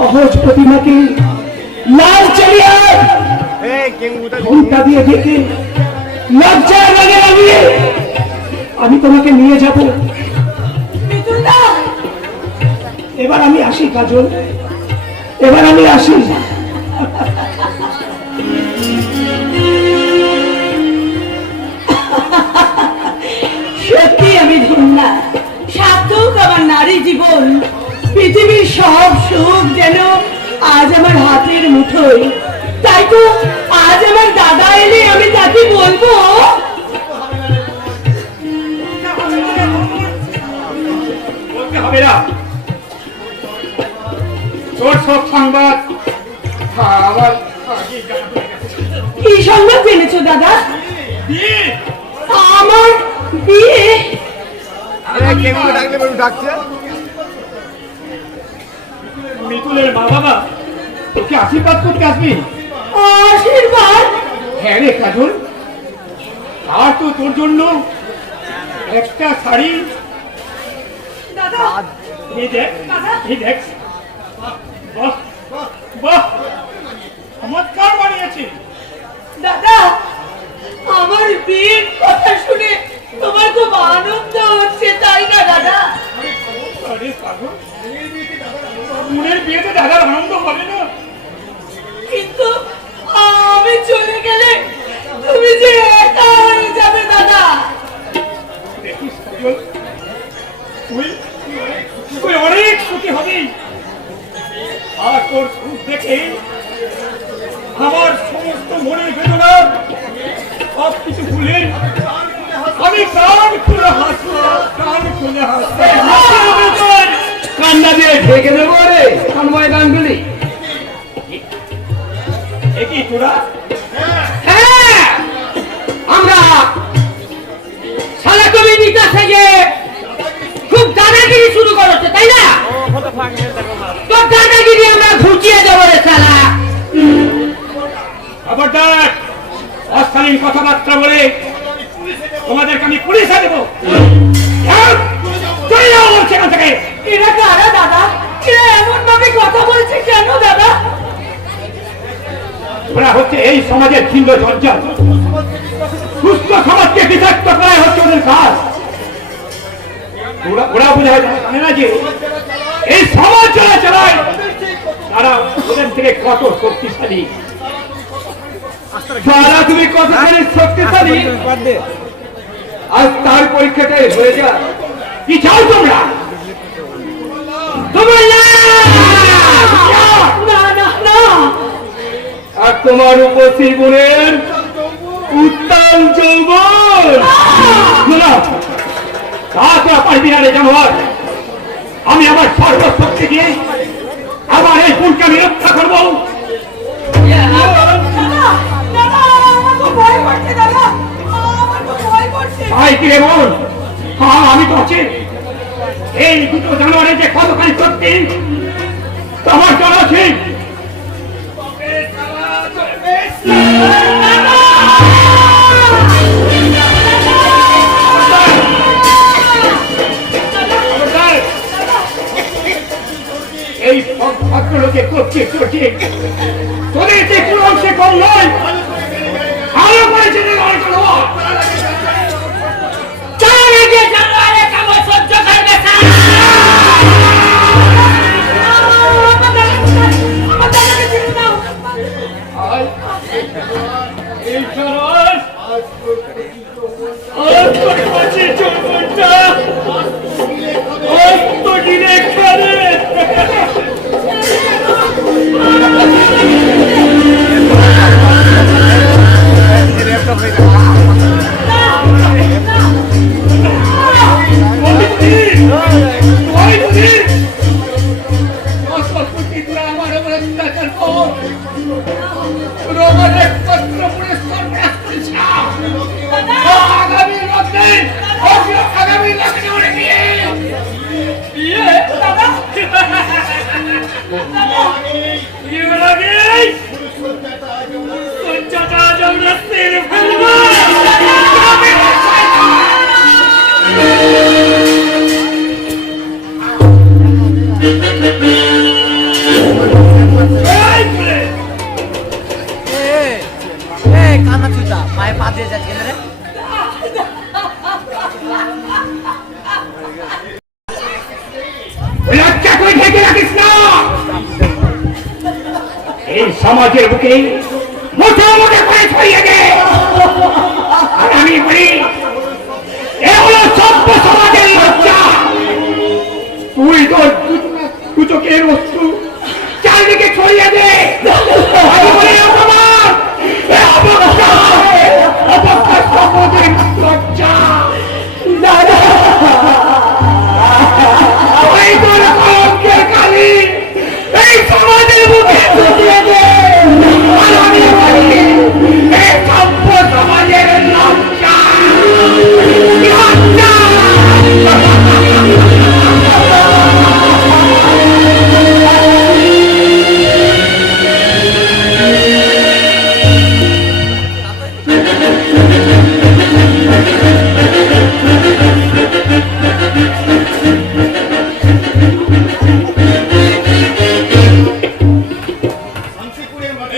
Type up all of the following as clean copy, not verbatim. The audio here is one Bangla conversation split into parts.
সহজ প্রতিমাকে লাল চলিয়ার ঘুমটা দিয়ে ঢেকে লজ্জার রঙে রাঙিয়ে আমি তোমাকে নিয়ে যাব। এবার আমি আসি কাজল, এবার আমি আসি। সত্যি আমি ধন্যা, সার্থক আমার নারী জীবন। পৃথিবীর সব সুখ যেন আজ আমার হাতের মুঠোয়। তাই তো আজ আমার দাদা এলে আমি তাকে বলবো, হবে না তোর সব সংবাদ আবার কি সংবাদ জেনেছো দাদা? আমার বিয়ে? মিতুলের মা বাবা তোকে আশীর্বাদ করতে আসবি। আশীর্বাদ? হ্যাঁ রে কাজল, আর তো তোর জন্য একটা শাড়ি। দাদা এই দেখ, এই দেখ, বাহ বাহ, চমৎকার বানিয়েছে। দাদা, আমার বিয়ের কথা শুনে তোমার খুব আনন্দ হচ্ছে তাই না দাদা? আরে পাগল, বোনের বিয়েতে দাদার আনন্দ হবে না? কিন্তু আমি চলে গেলে তুমি যে একা হয়ে যাবে দাদা। দেখিস কাজল, তুই অনেক সুখী হবি। আর তোর সুখ দেখে আমার সমস্ত মনের বেদনা সব কিছু ভুলে আমি প্রাণ খুলে হাসবো, প্রাণ খুলে হাসবো। কান্না দিয়ে ঢেকে দেবো রে তন্ময় গাঙ্গুলি। একই তোরা? হ্যাঁ, আমরা শালা কমিটির থেকে খুব দাদাগিরি শুরু করেছে তাই না? তোর দাদাগিরি আমরা ঘুচিয়ে দেবো রে শালা। খবরদার অশালীন কথাবার্তা বলে তোমাদেরকে আমি পুলিশে দেবো। চলে যাও সেখান থেকে। এরা কারা দাদা? এরা এমন ভাবে কথা বলছে কেন দাদা? ওরা হচ্ছে এই সমাজের ভিন্ন জঞ্জাল। সুস্থ সমাজকে বিষাক্ত করা হচ্ছে ওদের কাজ। ওরা বোঝা জানে না যে এই সমাজ যারা চালায় তারা ওদের থেকে কত শক্তিশালী। সারা তুমি কতখানি শক্তিশালী আজ তার পরীক্ষাটাই হয়ে যা। কি চাও তোমরা? তোমার না না না, আর তোমার উপস্থিত জীবনের উত্তাল যৌবন। পারবি না রে জানোয়ার। আমি আমার সর্বশক্তি দিয়ে আমার এই ফুলকে আমি রক্ষা করবো। ভাই কি রে বোন, আমি তো আছি। এই দুটো জানোয়ারের যে কতখানি শক্তি আমার জানা আছে। এই ভদ্রলোকে করছে চলছে তোদের যে কোনো অংশে কম নয়। আরো করেছে Thank you. লজ্জা করে ঢেকে রাখিস না। এই সমাজের বুকে মুঠো মুঠো করে ছড়িয়ে দে। আর আমি বলি এ হলো সভ্য সমাজের লজ্জা। তুই তোর দুচকের বস্তু চারদিকে ছড়িয়ে দে। আমি বলি অপমান, এ অপমান, অপমান সমাজের লজ্জা। দাদা এই তোর কলঙ্কের কালি এই সমাজের বুকে ছড়িয়ে দে। আর আমি বলি এই সভ্য সমাজের লজ্জা, লজ্জা।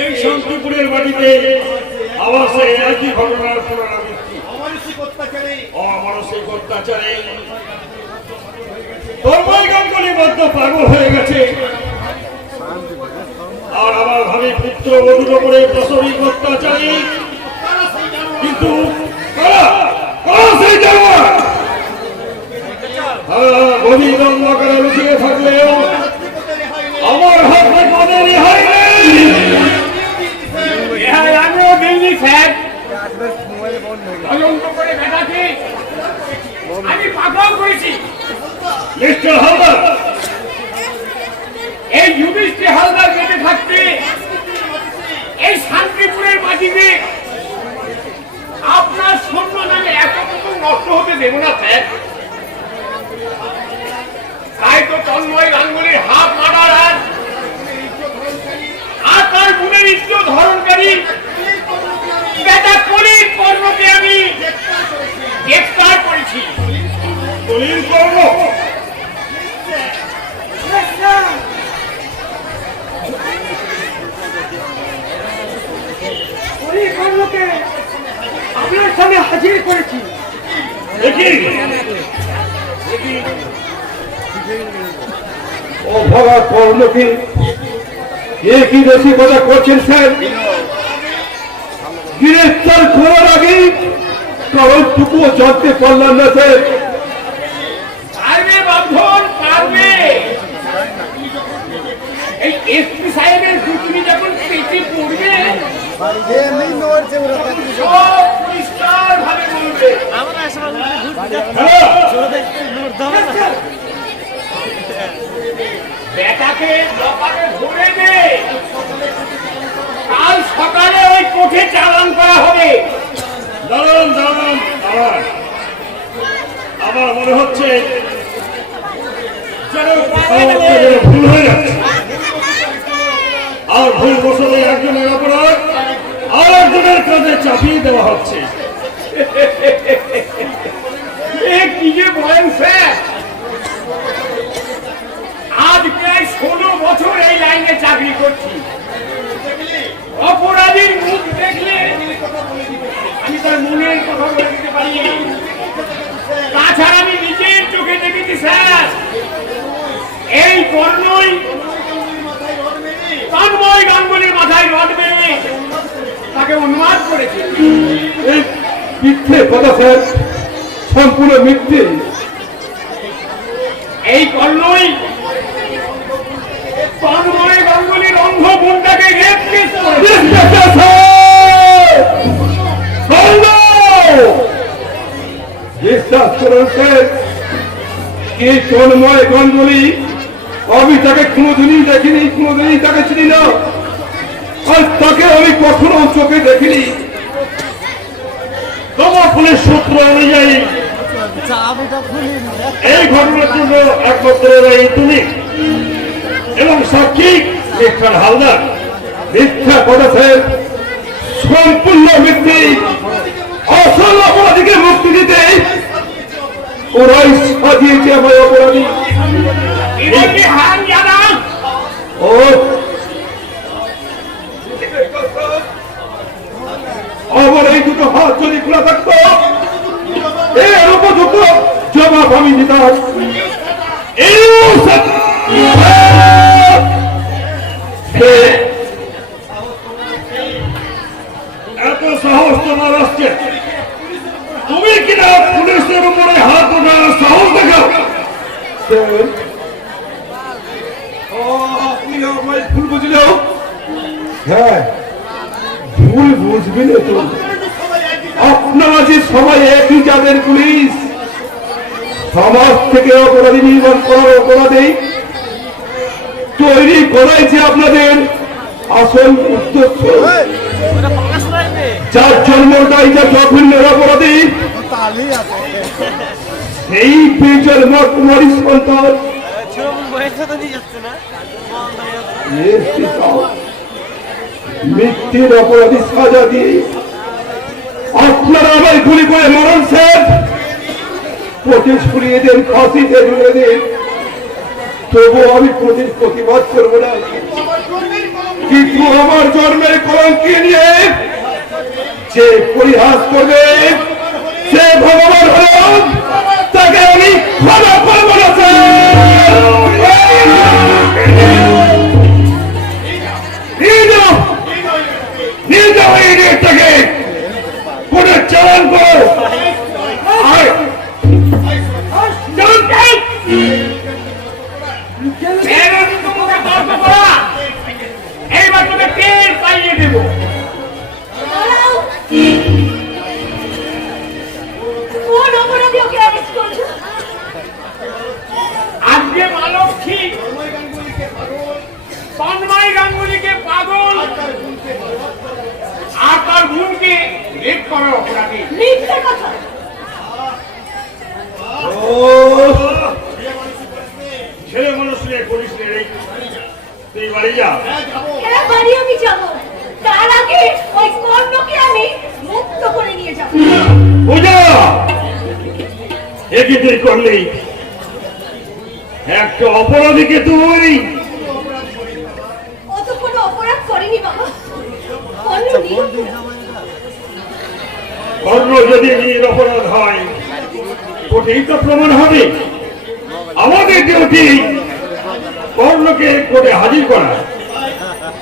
এই শান্তিপুরের বাড়িতে আবার সেই একই ঘটনার পুনরাবৃত্তি। অমানসিক অত্যাচারে তন্ময় গাঙ্গুলি বদ্ধ পাগল হয়ে গেছে। আর আমার ভাবি পুত্র বধূর উপরে প্রসরিক অত্যাচারী। কিন্তু সেই জানোয়ার গভীর অন্ধকারে লুকিয়ে থাকলেও আমার হাতে কোনো রেহাই নেই। আমিও দিল্লি স্যার তদন্ত করে বেটাকে আমি পাকড়াও করেছি। মিস্টার হালদার, এই যুধিষ্ঠির হালদার বেঁচে থাকতে এই শান্তিপুরের মাটিতে আপনার সৈন্য নামে এতটুকু নষ্ট হতে দেব না স্যার। তাই তো তন্ময় গাঙ্গুলির হাফ মার্ডার আর তার গুণের ইজ্জত হরণকারী বেটা কলির কর্মকে আমি গ্রেফতার করেছি। কলির কর্ম? কলির কর্মকে আপনার সামনে হাজির করেছি। দেখি ও ভগা কর্মকে একই বেশি কথা করছেন স্যার। গ্রেফতার করার আগে কারণটুকুও জানতে পারলাম না স্যার। পারবে বান্ধন, পারবে। এই এসপি সাহেবের দুটি যখন পেটে পড়বে সব পরিষ্কার ভাবে বলবে। বেটাকে লকারে ধরে দে, কাল সকালে ওই কোঠে চালান করা হবে। দাঁড়ান দাঁড়ান দাঁড়ান, আমার মনে হচ্ছে যেন ভুল হয়ে যাচ্ছে। আর ভুল বসলে একজনের অপরাধ আর একজনের কাজে চাপিয়ে দেওয়া হচ্ছে। কি যে বলেন স্যার, আজ প্রায় 16 বছর এই লাইনে চাকরি করছি। অপরাধীর মুখ দেখলে আমি তার মনের কথা বলে দিতে পারি। তাছাড়া আমি নিজের চোখে দেখেছি স্যার, এই কর্ণই তন্ময় গাঙ্গুলির মাথায় রড মেরে তাকে উন্মাদ করেছে। মিথ্যে কথা স্যার, সম্পূর্ণ মিথ্যে। এই কর্ণই তন্ময় গাঙ্গুলির অন্ধ বোনটাকে রেপ কেস করেছে। বিশ্বাস করুন স্যার, কি তন্ময় গাঙ্গুলি আমি তাকে কোনোদিনই দেখিনি, কোনোদিনই তাকে চিনি না। আর তাকে আমি কখনো চোখে দেখিনি। তোমার পুলিশ সূত্র অনুযায়ী এই ঘটনার জন্য একমাত্র এই তুমি এবং সাক্ষী মিস্টার হালদার। মিথ্যা কথা স্যার, সম্পূর্ণ মিথ্যে। আসল অপরাধীকে মুক্তি দিতে ওরাই সাজিয়েছে আমার অপরাধী। ও আমার এই দুটো হাত যদি আমায় ভুল বুঝলো। হ্যাঁ, ভুল বুঝবি না তো। আপনারা যে সবাই একই জাতের পুলিশ, সমাজ থেকে অপরাধী নির্মাণ করার অপরাধী তৈরি করাই যে আপনাদের আসল উদ্দেশ্য। যার জন্মটাই যে জঘন্য অপরাধী, সেই বেজন্ম কুমারী সন্তান মৃত্যুর অপরাধী সাজা দিয়ে আপনারা আমায় গুলি করে মরণ স্যার কোটে ছড়িয়ে দেন, ফাঁসিতে ঝুলে দেন, তবু আমি প্রতিবাদ করবো না। কিন্তু আমার জন্মের কলঙ্কি নিয়ে যে পরিহাস করবে, সে ভগবান হলেন, তাকে আমি ক্ষমা করবো না স্যার। কোটে চালান করো। এইবার তোকে টের পাইয়ে দেবো। কোন অপরাধী ওকে অ্যারেস্ট করছো? আজকে মালক্ষী তন্ময় গাঙ্গুলিকে পাগল আর তার বোনকে রেপ করার অপরাধী। মিথ্যে কথা। ছেলে মানুষ নিয়ে করিস রে, তুই বাড়ি যা। হ্যাঁ, বাড়ি আমি যাবো, তার আগে ওই কর্ণকে আমি মুক্ত করে নিয়ে যাবো। পূজা, একে তুই করলি একটা অপরাধীকে তুই। ও তো কোনো অপরাধ করেনি বাবা, কর্ণ নিরপরাধ। কর্ণ যদি নিরপরাধ হয়, ওটাই তো প্রমাণ হবে। আমাদের ডিউটি কর্ণকে কোর্টে হাজির করা।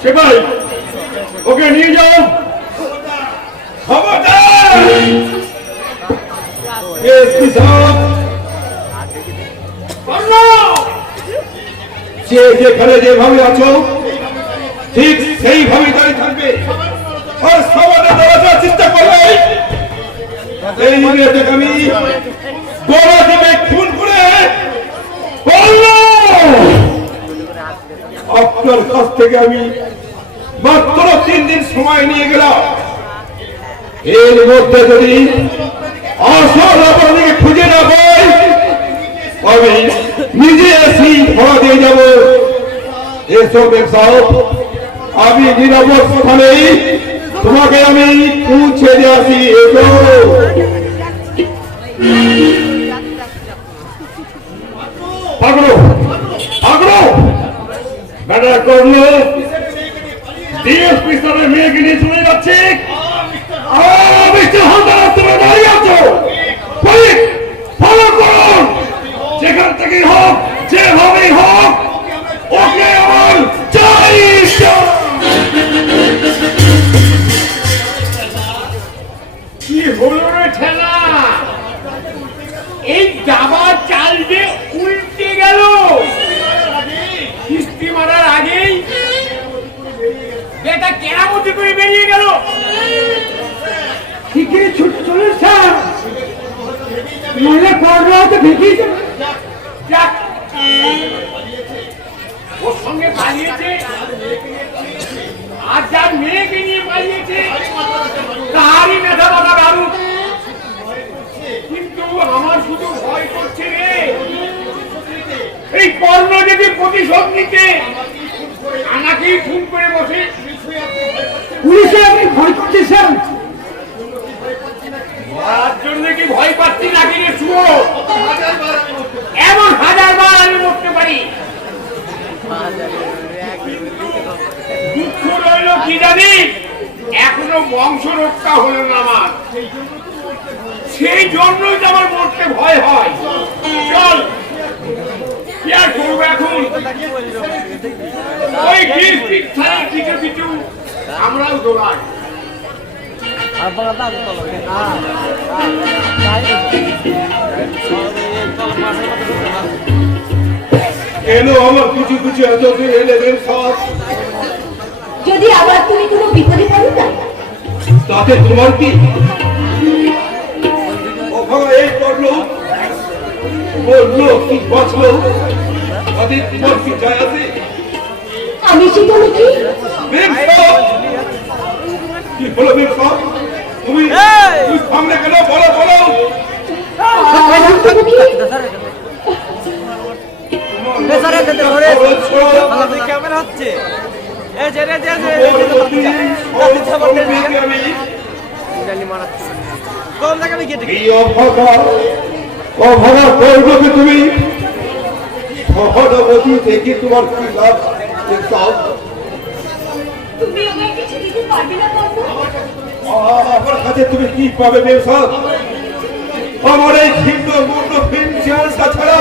সেটাই, ওকে নিয়ে যাও। খবরদার! এসপি সাহেব, কর্ণ, যে যেখানে যেভাবে আছো ঠিক সেইভাবেই দাঁড়িয়ে থাকবে। আর সমাজে দেওয়ার চেষ্টা করবে, এই মেয়েটাকে আমি গলা টিপে খুন করে আপনার কাছ থেকে আমি মাত্র 3 দিন সময় নিয়ে গেলাম। এর মধ্যে যদি আসল অপরাধীকে খুঁজে না পাই, আমি নিজে এসি ধরা দিয়ে যাব। এসব সাহেব, আমি নিরাপদ স্থানেই তোমাকে আমি পৌঁছে দিয়ে আসি। এসো। পাগলো, পাগলো, ব্যাটা করলো ডিএসপি সাহেবের মেয়েকে নিয়ে চলে যাচ্ছে। মিস্টার হালদার, তুমি দাঁড়িয়ে আছো, ফলো করুন। যেখান থেকেই হোক, যেভাবেই হোক, ওকে আমার চাই। কি হলো রে ঠেলা? এই দাবার চাল যে উল্টে গেল। কিস্তি মারার আগেই এটা কেরামতি করে বেরিয়ে গেল। ঠিকই ছুটে চলেছে, নইলে করবো তো ভেঙে যাক, ওর সঙ্গে পালিয়েছে আর যার মেয়েকে নিয়ে পালিয়েছে তারই মেধা বাধা দারু। কিন্তু আমার শুধু ভয় করছে রে, এই কর্ণ যদি প্রতিশোধ নিতে আমাকেই খুন করে বসে। পুলিশে আপনি ভয় করতেছেন? তার জন্য কি ভয় পাচ্ছি নাকি রে শুয়ো? এমন 1000বার আমি মরতে পারি। দুঃখ রইল কি জানি, এখনো বংশ রক্ষা হলো না আমার। সেই জন্যই তো আমার মরতে ভয় হয়। চল, কি আর করবো এখন? ওই ডিস্ট্রিক্ট থানার পিছু পিছু আমরাও দৌড়াই। কেন আমার কিছু কিছু এত দিন এলে সব যদি আবার তুমি কোনো বিপদে পড়ো না, তাতে তোমার কি এই পড়লো বললো কি বাঁচলো তাতে তোমার কি যায় আছে? আমি সেটা কি কি বলো তুমি সামনে কেন বলো বলো কেমন হচ্ছে অভাগা করবো কি তুমি সহনবতী দেখি তোমার কি লাভ তুমি আমায় কিছু দিতে পারবে না কর্ণ? আমার কাছে তুমি কি পাবে বেসব আমার এই ভিন্ন মূর্ণ ফিনসিয়ালটা ছাড়া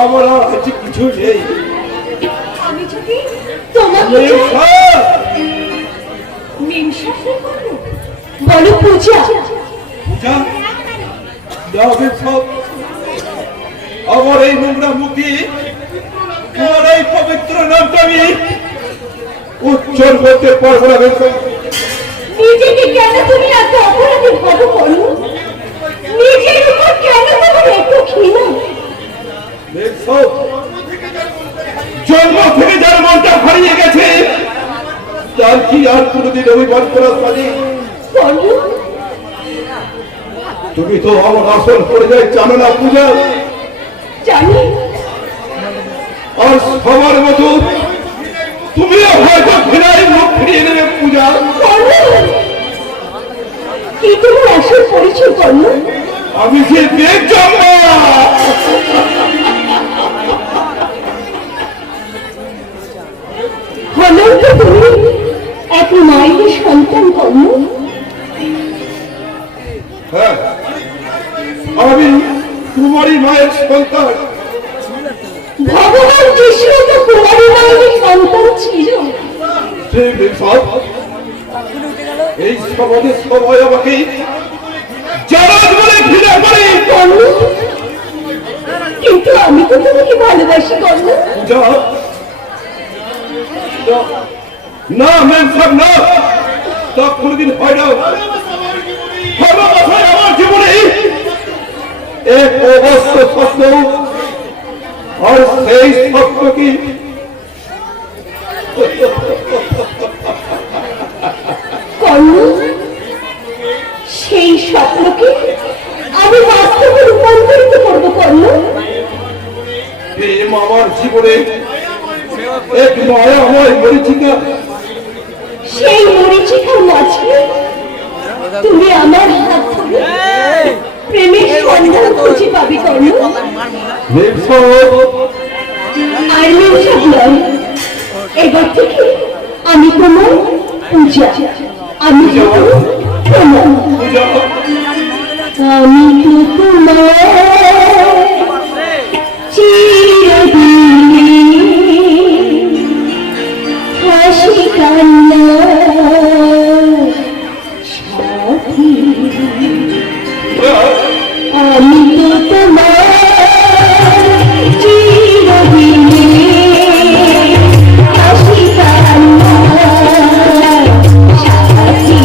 আমার আর কাছে কিছু নেই আমি যদি তোমাকে নিমশ্বাসে করবো বলো পূজা আমার এই নোংরা মুখে তোমার এই পবিত্র নামটা আমি উচ্চারণ করতে পারবো না বেসব নিজেকে কেন তুমি এত অপরাধী ভাবো করো? নিজের উপর কেন তোমার এত ঘৃণা? জন্ম থেকে যার মনটা হারিয়ে গেছে তার কি আর কোনোদিন অভিমান করা পারি? করো তুমি তো আমার আসল পড়ে যায় জানো না পূজা জানি আর সবার মতো তুমিও হয়তো ঘৃণায় মুখ ফিরিয়ে নেবে পূজা করো কি তোমার আসল পরিচয় করো? আমি যে দেখ জন্মা হলেও তো তুমি এক মায়ের সন্তান কর্ম। হ্যাঁ আমি তোমারই মায়ের সন্তান ভগবান কৃষ্ণ তো কুমারী মায়ের সন্তান ছিল। এই সমাজের সবাই আমাকে জানাজ বলে ঘৃণা করে কর্ণ কিন্তু আমি তো তোমাকে ভালোবাসি কর্ণ। পূজা না ম্যাম সাহেব না তা কোনোদিন হয় না সর্বপ্রথম আমার জীবনে এক অবস্থ স্বপ্ন আর সেই স্বপ্ন কি কর্ণ সেই স্বপ্নকে আমি বাস্তবে রূপান্তরিত করবো কর্ণ। প্রেম আমার জীবনে এক মায়াময় মরিচিকা সেই মরিচিকার মাঝে তুমি আমার হাত ধরে প্রেমের সন্ধান খুঁজে পাবি কর্ণ। আর নিঃসব নয় এবার থেকে আমি তোমার পূজা আমি তোমার প্রণাম আমি তো তোমার চিরদিন হাসি কান্না সাথী আমি তো তোমার চিরদিন হাসি কান্না সাথী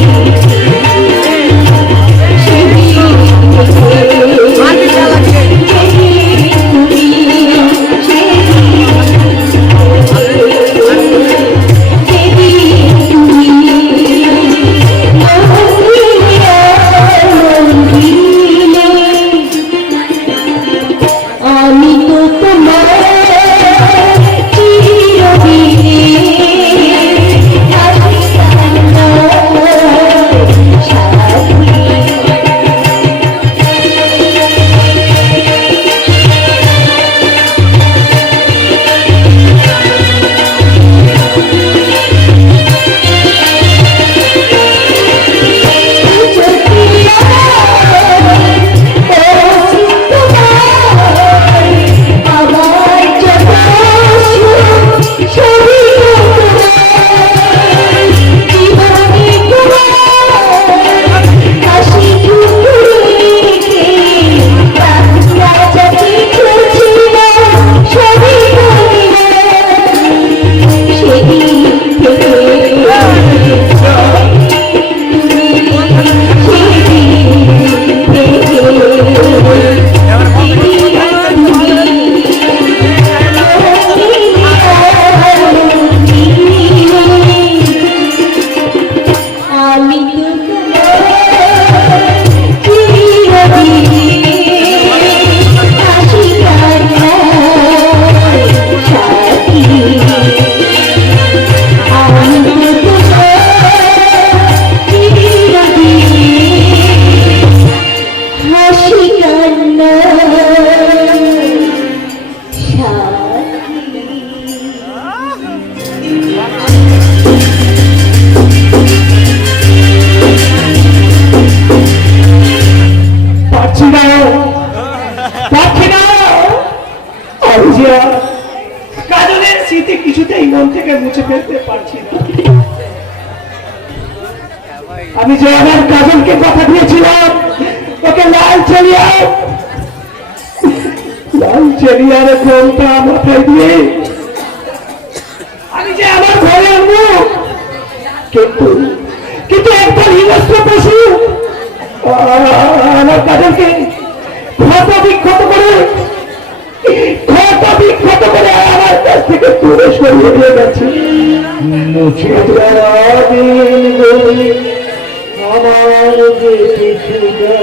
স্মৃতি কিছুতেই মন থেকে মুছে ফেলতে পারছি না। আমি যে আমার কাজলকে কথা দিয়েছিলাম ওকে লাল চেলিয়ার ঘোমটা মাথায় দিয়ে আমি যে আমার ঘরে আনবো, কিন্তু একদল হিংস্র পশু আমার কাজলকে ক্ষত বিক্ষত করে আমার কাছ থেকে দূরে সরিয়ে দিয়ে গেছে। মুছে দেওয়া দিনগুলি আমার যে পৃথিবীতে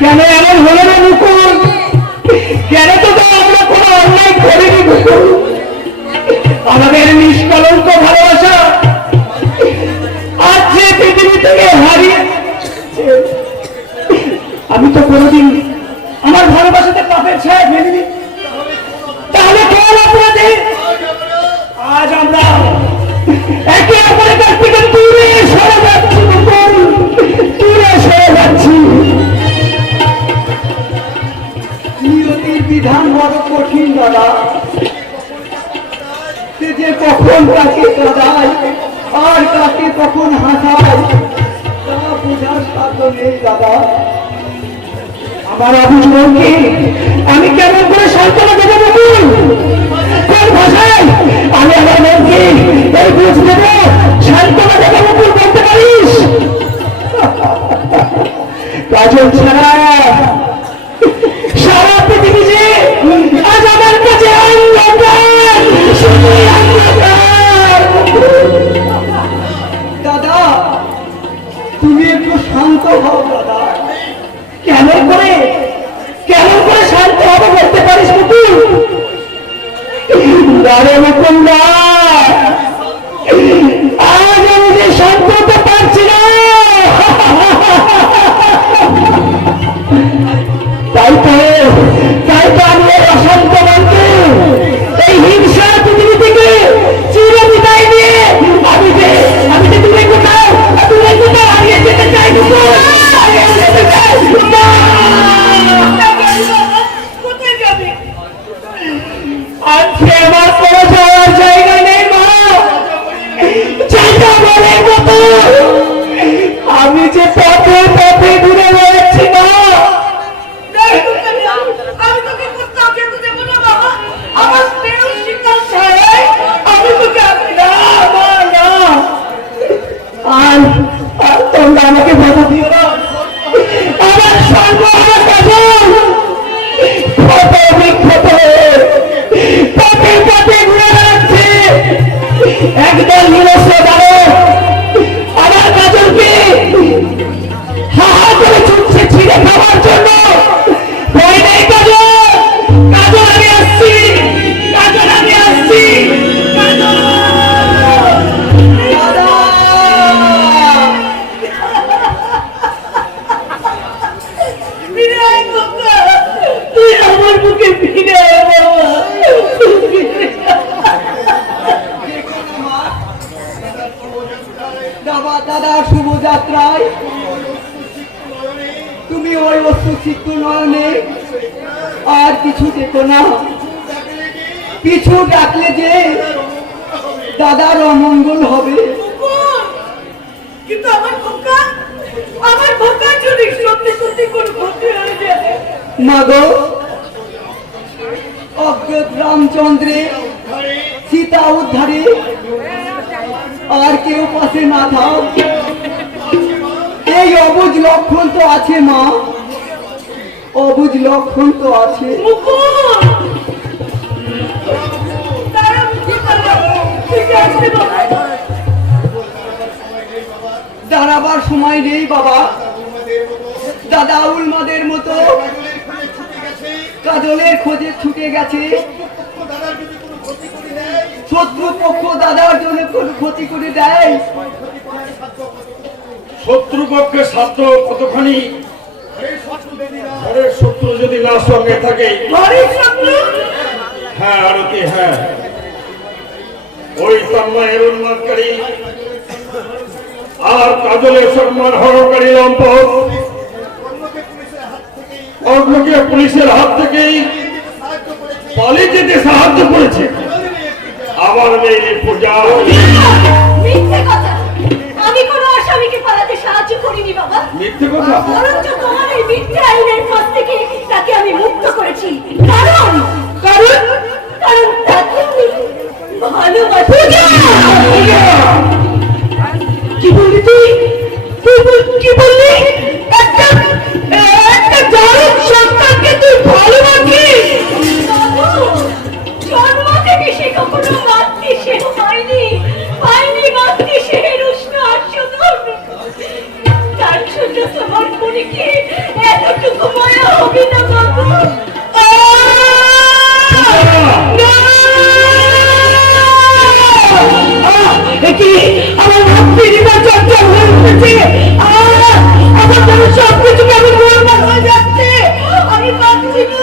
কেন এমন হলো না মুকুল? কেন তো আমরা কোনো অন্যায় করিনি মুকুল? আমাদের নিষ্কলঙ্ক ভালোবাসা আজ যে পৃথিবী থেকে হারিয়ে, আমি তো কোনোদিন আমার ভালোবাসাতে পাপের ছায়া ফেলিনি। তাহলে কেন আপনাদের আজ আমরা একে অপরের কাছ থেকে দূরে সরে যাচ্ছি মুকুল, দূরে সরে যাচ্ছি। নিয়তির বিধান বড় কঠিন দাদা, সে যে কখন কাকে কাঁদায় আর কাকে কখন হাসায় তা বোঝার সাধ্য নেই দাদা। আমার অভিযোগকে আমি কেমন করে সান্ত্বনা দেব মুকুল? কোন ভাষায় আমি আমার মনকে এই বুঝ দেব, সান্ত্বনা দেব মুকুল বলতে পারিস? কাজল ছাড়া সারা পৃথিবী যে আজ আমার কাছে অন্ধকার, শুধুই অন্ধকার। দাদা তুমি একটু শান্ত হও দাদা। কেমন করে শান্ত হবে বলতে পারিস মুকুল? আরে মুকুল না, আজ আমি যে শান্ত হতে পারছি না। তাই তো আমি এই অশান্ত মনকে, এই হিংসা পৃথিবী থেকে চির বিদায় নিয়ে আমি যে দূরে কোথাও হারিয়ে যেতে চাই মুকুল, হারিয়ে যেতে চাই। আজকে আমার কোনো যাওয়ার জায়গা নেই মা, জায়গা বলার মতো আমি যে পথে পথে ঘুরে বেড়াচ্ছি মা। আমি তোকে কোথাও যেতে দেবো না বাবা, আমার স্নেহ শীতল ছাড়াই আমি তোকে আসি না। আর তোমরা আমাকে বাধা দিও না, আমার সর্ব আমার কাছে পথে বিক্ষত হয়ে পথে পথে ঘুরে বেড়াচ্ছে একদল নিরস্ব বালক আমার কাজলকে হা হা করে ছুটছে ছিঁড়ে খাওয়ার জন্য। ভয় নেই কাজল, কাজল আমি আসছি, কাজল আমি আসছি, কাজল। তুই আমার বুকে ফিরে আয় বাবা। দাদা শুভযাত্রায় তুমি ওই অশ্রু চিত্ত নয়নে আর কিছু যেত না। কিছু ডাকলে যে দাদার অমঙ্গল হবে। কিন্তু আমার খোকা যদি সত্যি সত্যি কোনো ক্ষতি হয়ে যায়। মা গো, অজ্ঞাত রামচন্দ্রে সীতা উদ্ধারে আর কেউ পাশে না থাক, এই অবুঝ লক্ষণ তো আছে মা, অবুঝ লক্ষণ তো আছে। দাঁড়াবার সময় নেই বাবা। দাদা উলমাদের মতো কাজলের খোঁজে ছুটে গেছে। শত্রু পক্ষ দাদার জন্য কোনো ক্ষতি করে দেয়। শত্রু পক্ষে সাধ্য কতখানি, ঘরের শত্রু যদি না সঙ্গে থাকে। হ্যাঁ আরতি, হ্যাঁ ওই তন্ময়ের উন্মাদকারী আর কাজলের সম্মান হরণকারী লম্পট অন্যকে পুলিশের হাত থেকেই পালিয়ে যেতে সাহায্য করেছে। আমার মেয়ের পূজা। মিথ্যে কথা, আমি কোনো আসামিকে পালাতে সাহায্য করিনি বাবা। মিথ্যে কথা? বরঞ্চ তোমার এই মিথ্যে আইনের ফাঁস থেকে তাকে আমি মুক্ত করেছি। কারণ কারণ কারণ তাকে আমি ভালোবাসি। কি বললি তুই? কি বললি? একটা দারুণ সন্তানকে তুই ভালোবাসিস? জন্ম থেকে সে কখনো মাতৃস্নেহ পায়নি মাতৃস্নেহের উষ্ণ আস্বাদন। তার জন্য তোমার মনে কি এতটুকু মায়া হবে না বাবা? আমার মাতৃহীনা চর্চা হয়ে উঠেছে। আমার যেন সবকিছু কেমন গোলমাল হয়ে যাচ্ছে। আমি পাচ্ছি না।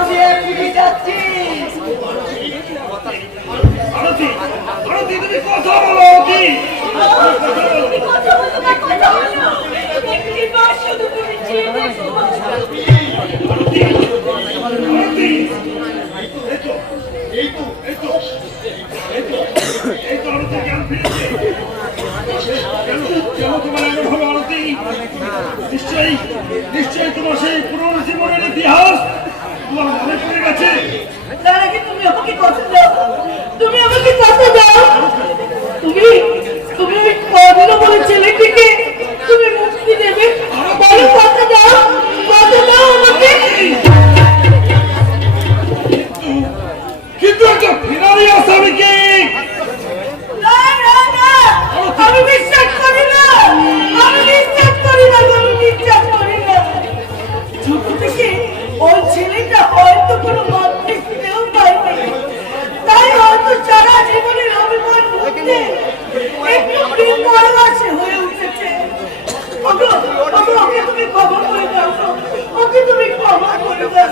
আমি এখনই যাচ্ছি। আরতি, আরতি তুমি কথা বলো। কি একটিবার শুধু তুমি চেয়ে দেখো। নিশ্চয়ই তোমার সেই পুরনো জীবনের ইতিহাস তোমার মনে পড়ে গেছে। তার আগে তুমি আমাকে কথা দাও। তুমি আমাকে কথা দাও। তুমি ওই কর্ণ বলে ছেলেটিকে তুমি মুক্তি দেবে। বলো, কথা দাও, কথা দাও আমাকে। কিন্তু একটা ফিরারি আসামিকে না না না, আমি বিশ্বাস করি না। আমি বিশ্বাস করি না। আমি বিশ্বাস করি না। ছোট থেকে ওই ছেলেটা হয়তো কোনো মাতৃস্নেহ পায়নি, তাই হয়তো সারা জীবনের অভিমান মধ্যে একটু প্রেম ভালোবাসে হয়ে উঠেছে। ওকে তুমি ক্ষমা করে দাও। ওকে তুমি ক্ষমা করে দাও।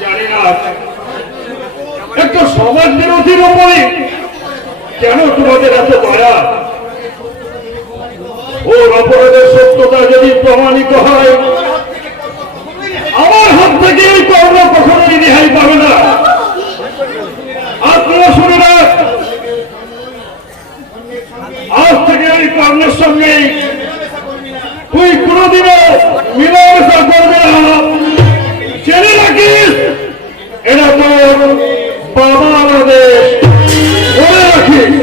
জানি না একটা সমাজ বিরোধীর উপরে কেন তোমাদের এত দয়া? ওর অপরাধের সত্যতা যদি প্রমাণিত হয়, আমার হাত থেকে এই কর্ম কখনোই রেহাই পাবে না। আপনারা শুনে রাখ, আজ থেকে এই কর্মের সঙ্গে তুই কোনোদিনও মিলামেশা করবে না। জেনে রাখিস, এটা তোর বাবার আদেশ। মনে রাখিস।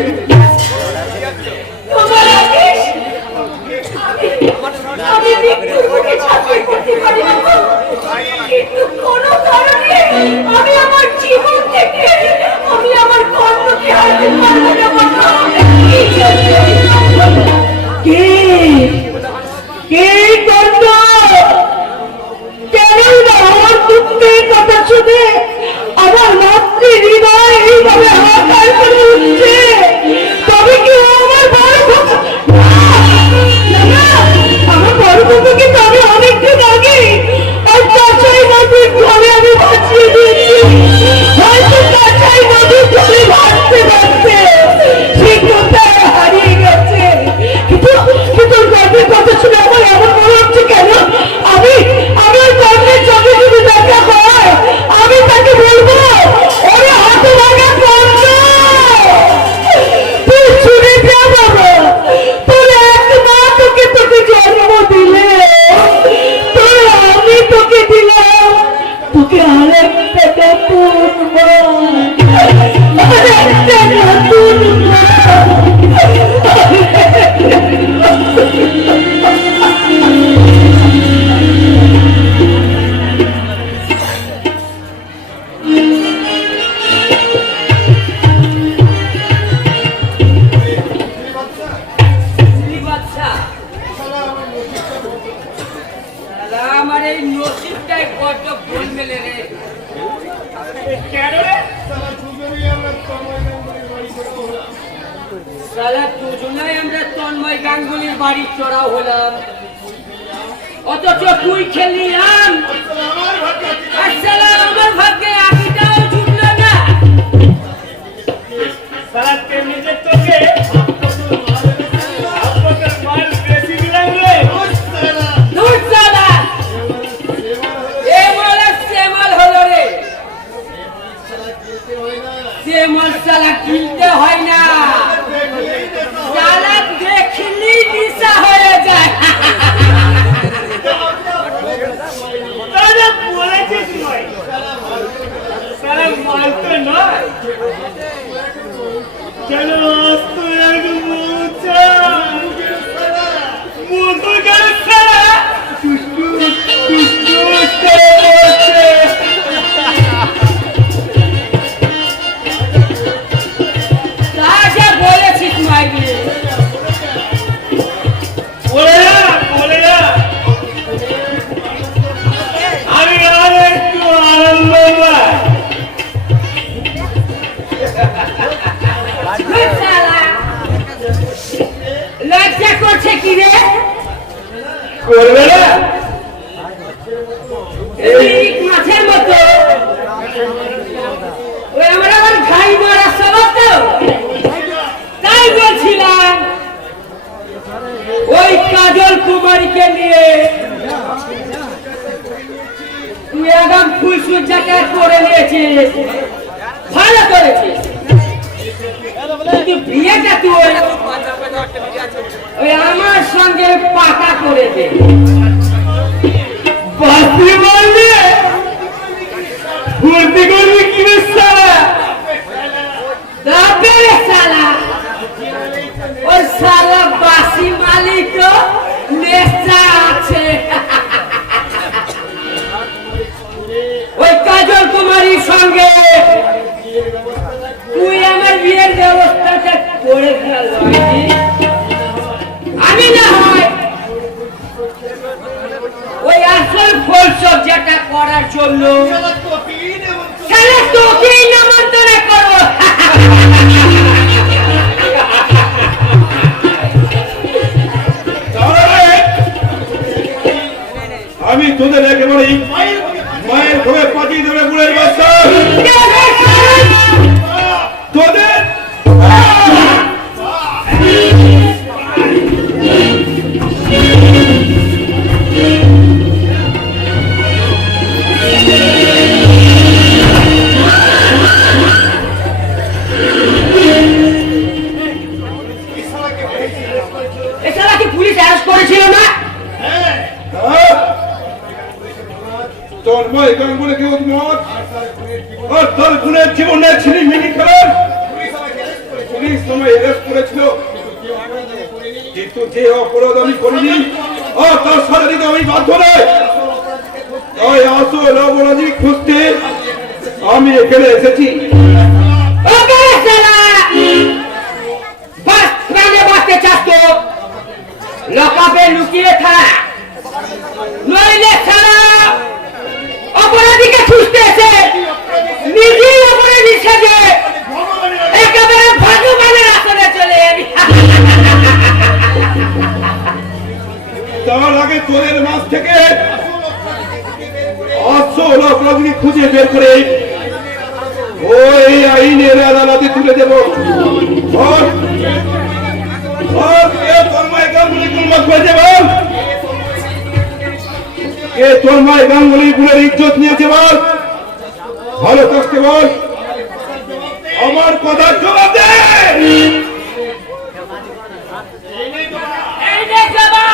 আমি মৃত্যুর মুখে ঝাঁপিয়ে পড়তে পারি না, কিন্তু কোনো কারণে আমি আমার জীবন থেকে আমি আমার কর্মকে হারাতে পারবো না বাবা। কে কর্ণ? সালা দুজনেই আমরা তন্ময় গাঙ্গুলির বাড়ি চড়াও হলাম, অথচ তুই খেলি আম, আর সালা আমার ভাগ্যে আটিটাও জুটলো না। সারা তেমনিতে তোকে আপনাদের মাল বেশি দিলাম রে। ধুর সালা, এ মাল আর সে মাল হলো রে। সে মাল সালা কিনতে হয় না, সালা দেখলি দিশা হয়ে যায়। তাহলে বলেছিস নয়, সারা মাল তো নয়, কেন আসতো এক মোচা মধু গেল সারা দুষ্টু দুষ্টু করছে। তা যা বলেছিস মাইরি, বলে না আমি আর একটু আনন্দ পাই। ধুর সালা, লজ্জা করছে কি রে? করবে না? এই মাছের মতো ওই আমার ঘাই মারা স্বভাব তো, তাই বলছিলাম ওই কাজল কুমারীকে নিয়ে তুই একদম ফুল সজ্জাটা করে নিয়েছিস, ভালো করেছিস, কিন্তু বিয়েটা তুই ওই আমার সঙ্গে পাকা করে দে। বাসি বললে ফুর্তি করবি কি রে সারা? তবে রে সালা, ওই সালা বাসি মালিক নেশা আছে। ওই কাজল কুমারীর সঙ্গে তুই আমার বিয়ের ব্যবস্থাটা করে ফেল। আমি না হয় ওই আসল ফল সজ্জাটা করার জন্য সালা তোকেই নামান্তর করবো। আমি তোদের একেবারেই মায়ের ঘরে পাঠিয়ে দেবে বুড়ের বাচ্চা তোদের। এছাড়া কি পুলিশ অ্যারেস্ট করেছিল না? তন্ময় গাঙ্গুলিকে উন্মত আর তার গুণের জীবনে ছিনিমিনি করার পুলিশ সময় অ্যারেস্ট করেছিল, কিন্তু যে অপরাধ আমি করিনি আর তার সাজা দিতে আমি বাধ্য নই। তাই আসল অপরাধী খুঁজতে আমি এখানে এসেছি। ওকে সালা, বাস প্রাণে বাঁচতে চাস তো লকাপে লুকিয়ে থাক, নইলে সালা অপরাধীকে খুঁজতে এসে নিজেই অপরাধী সেজে একেবারে ভগবানের আসনে চলে যাবি। তার আগে তোদের মাছ থেকে আসল অপরাধীকে খুঁজে বের করে ওই আইনের আদালতে তুলে দেব। তন্ময় গাঙ্গুলিকে উন্মত করেছে বল, কে তন্ময় গাঙ্গুলি বুড়ের ইজ্জত নিয়েছে বল, ভালো থাকতে বল, আমার কথা জবাব দে। এই নে জবাব।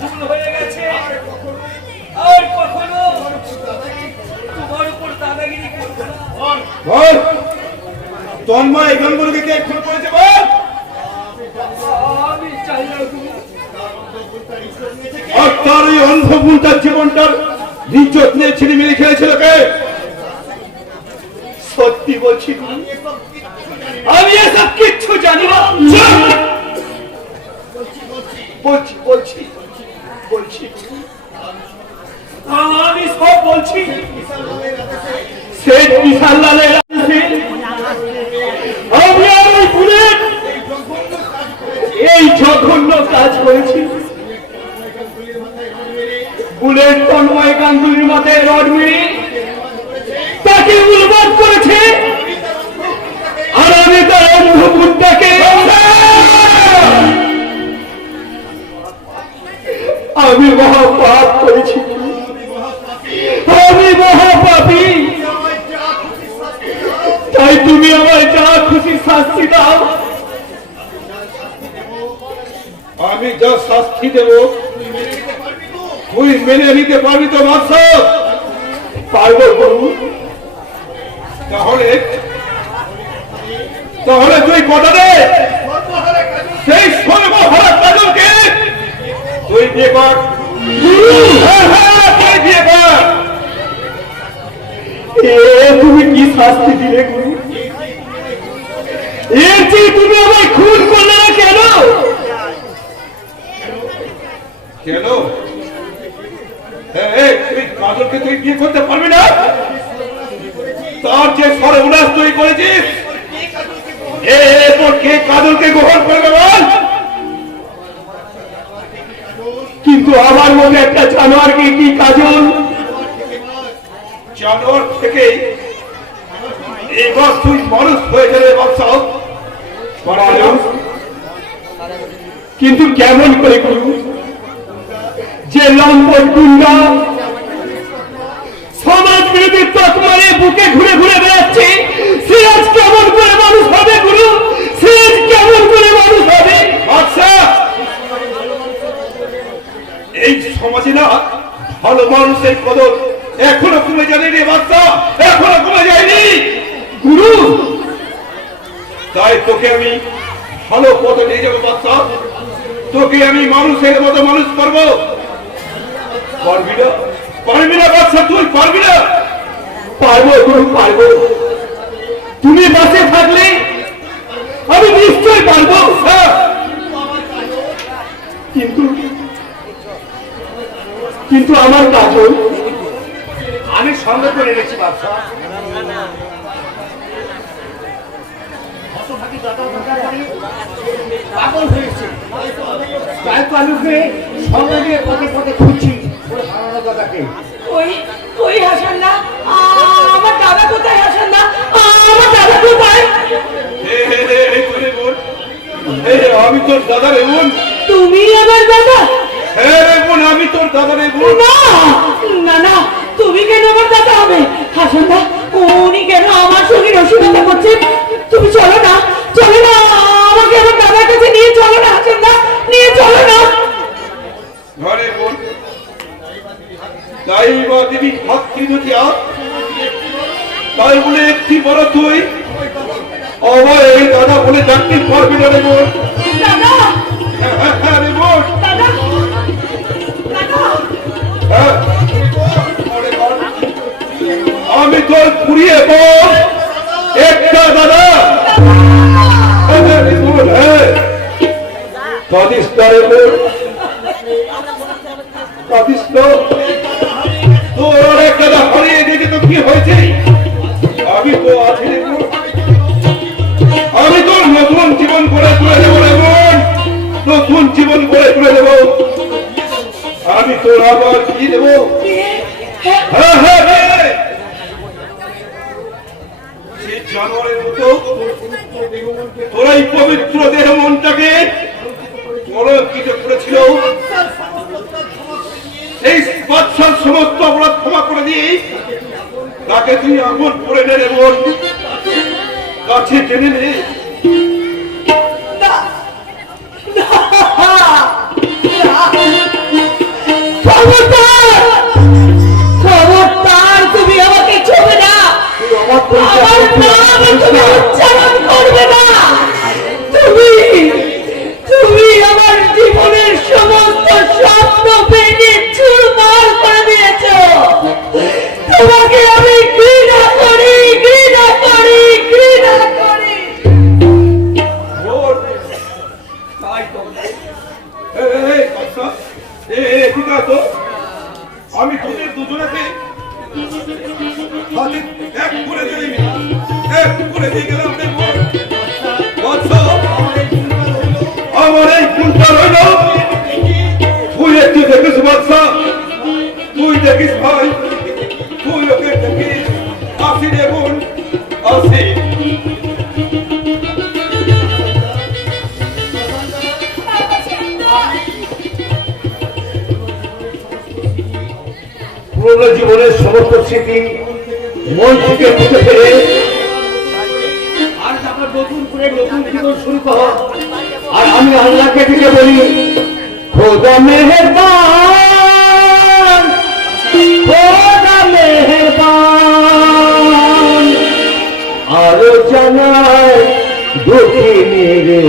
ভুল হয়ে গেছে, আর কখনো তোমার উপর দাদাগিরি করবো না। বল তন্ময় গাঙ্গুলিকে কে খুন করেছে বল। আমি চাই না আর তার এই অন্ধ জীবনটার ইজ্জত নিয়ে ছিনিমিনি খেলেছিল কে? সত্যি বলছি আমি এসব কিচ্ছু জানি না। বলছি বলছি বলছি আমি সব বলছি। শেখ বিশাল লালের আদেশে আমি আর ওই ফুলের এই জঘন্য কাজ করেছি। ফুলের তন্ময় গাঙ্গুলির মাথায় রড মেরে তাকে উন্মাদ করেছে, আর আমি তার অন্ধ বুদ্ধাকে আমি মহা পাপ করেছি, আমি মহা পাপী। তাই তুমি আমায় যা খুশি শাস্তি দাও, আমি যা শাস্তি দেব তুই মেনে নিতে পারবি তো? বাদশাহ পারবো প্রভু। তাহলে তাহলে তুই কথা দে, সেই সর্বহারা কাজলকে তুই বিয়ে কর। হ্যাঁ হ্যাঁ তুই বিয়ে কর। তুমি কি শাস্তি দিলে গুরু? এর চেয়ে তুমি আমায় খুন করলে না কেন? কেন? তুই কাজলকে তুই বিয়ে করতে পারবি না? তার যে সর্বনাশ তুই করেছিস, এরপর কে কাজলকে গ্রহণ করবে বল? কিন্তু আমার মনে একটা জানোয়ারকে কি কাজল জানোয়ার থেকে এবার তুই মানুষ হয়ে গেলে বাদশাহ। কিন্তু কেমন করে গুরু? যে লম্পট গুন্ডা সমাজ বিরোধী তকমারে বুকে ঘুরে ঘুরে বেড়াচ্ছে, সে আজ কেমন করে মানুষ হবে গুরু? সে আজ কেমন করে মানুষ হবে? আচ্ছা, এই সমাজে না ভালো মানুষের কদর এখনো কমে যায়নি রে বাচ্চা, এখনো কমে যায়নি গুরু। তাই তোকে আমি ভালো পথে নিয়ে যাবো বাচ্চা, তোকে আমি মানুষের মতো মানুষ করবো। পারবি না? পারবি না বাচ্চা, তুই পারবি না? পারবো গুরু, পারবো। তুমি বাসে থাকলে আমি নিশ্চয়ই পারবো। কিন্তু কিন্তু আমার কাজল আমি সঙ্গে করে এনেছি বাচ্চা। পাগল হয়েছে, তাই তো আমি সঙ্গে নিয়ে পথে পথে খুঁজছি ওর হারানো দাদাকে। ওই ওই হাসান না, আমার দাদা কোথায়? হাসান না, আমার দাদা কোথায়? আমি তোর দাদা রে বোন। তুমি আমার দাদা? হ্যাঁ রে বোন, আমি তোর দাদা রে বোন। না না না, তুমি কেন আমার দাদা হবে? হাসান দা, উনি কেন আমার সঙ্গে রসিকতা করছেন? তুমি চলো না, চলো না, আমাকে আমার দাদার কাছে নিয়ে চলো না। হাসান দা, নিয়ে চলো না। ঘরে বোন তাই বা দেবী ভক্তি দুটিয়া, তাই বলে একটি বড় তুই আমার এই দাদা বলে ডাকতে পারবি না রে বোন। দাদা, হ্যাঁ রে বোন, দাদা, দাদা। হ্যাঁ। আমি তোর পুড়িয়ে বোন একটা দাদা। হ্যাঁ রে বোন, হ্যাঁ কাঁদিস না রে বোন, কাঁদিস না। তোর অনেক দাদা হারিয়ে দিতে তো কি হয়েছে? আমি তো আছি রে বোন, আমি তোর নতুন জীবন গড়ে তুলে দেবো রে বোন, নতুন জীবন গড়ে তুলে দেবো। আমি তোর আবার কি দেবো? হ্যাঁ হ্যাঁ, সেই জানোয়ারের মতো তোরা এই পবিত্র দেহ মনটাকে কলঙ্কিত করেছিল, সেই বাদশার সমস্ত অপরাধ ক্ষমা করে দিয়ে তাকে তুই আপন করে নে রে বোন, কাছে টেনে নে। খবরদার, তুমি আমাকে ছোবে না, আমার নাম তুমি উচ্চারণ করবে না। তুমি আমার জীবনের সমস্ত স্বপ্ন ভেঙে চুরমার করে দিয়েছ। তোমাকে আমি ঘৃণা করি, ঘৃণা করি। একটু করে দিয়ে গেলাম রে বোন। বৎস, আমার এই ভুলটা রইল। তুই একটু দেখিস বৎস, তুই দেখিস ভাই, তুই ওকে দেখিস। আসি রে বোন, আসি। পুরনো জীবনের সমস্ত স্মৃতি মন থেকে মুছে ফেলে আর তারপর নতুন করে নতুন জীবন শুরু কর। আর আমি আল্লাহকে থেকে বলি, খোদা মেহেরবান, খোদা মেহেরবান। আরো জানাই দুঃখী মেরে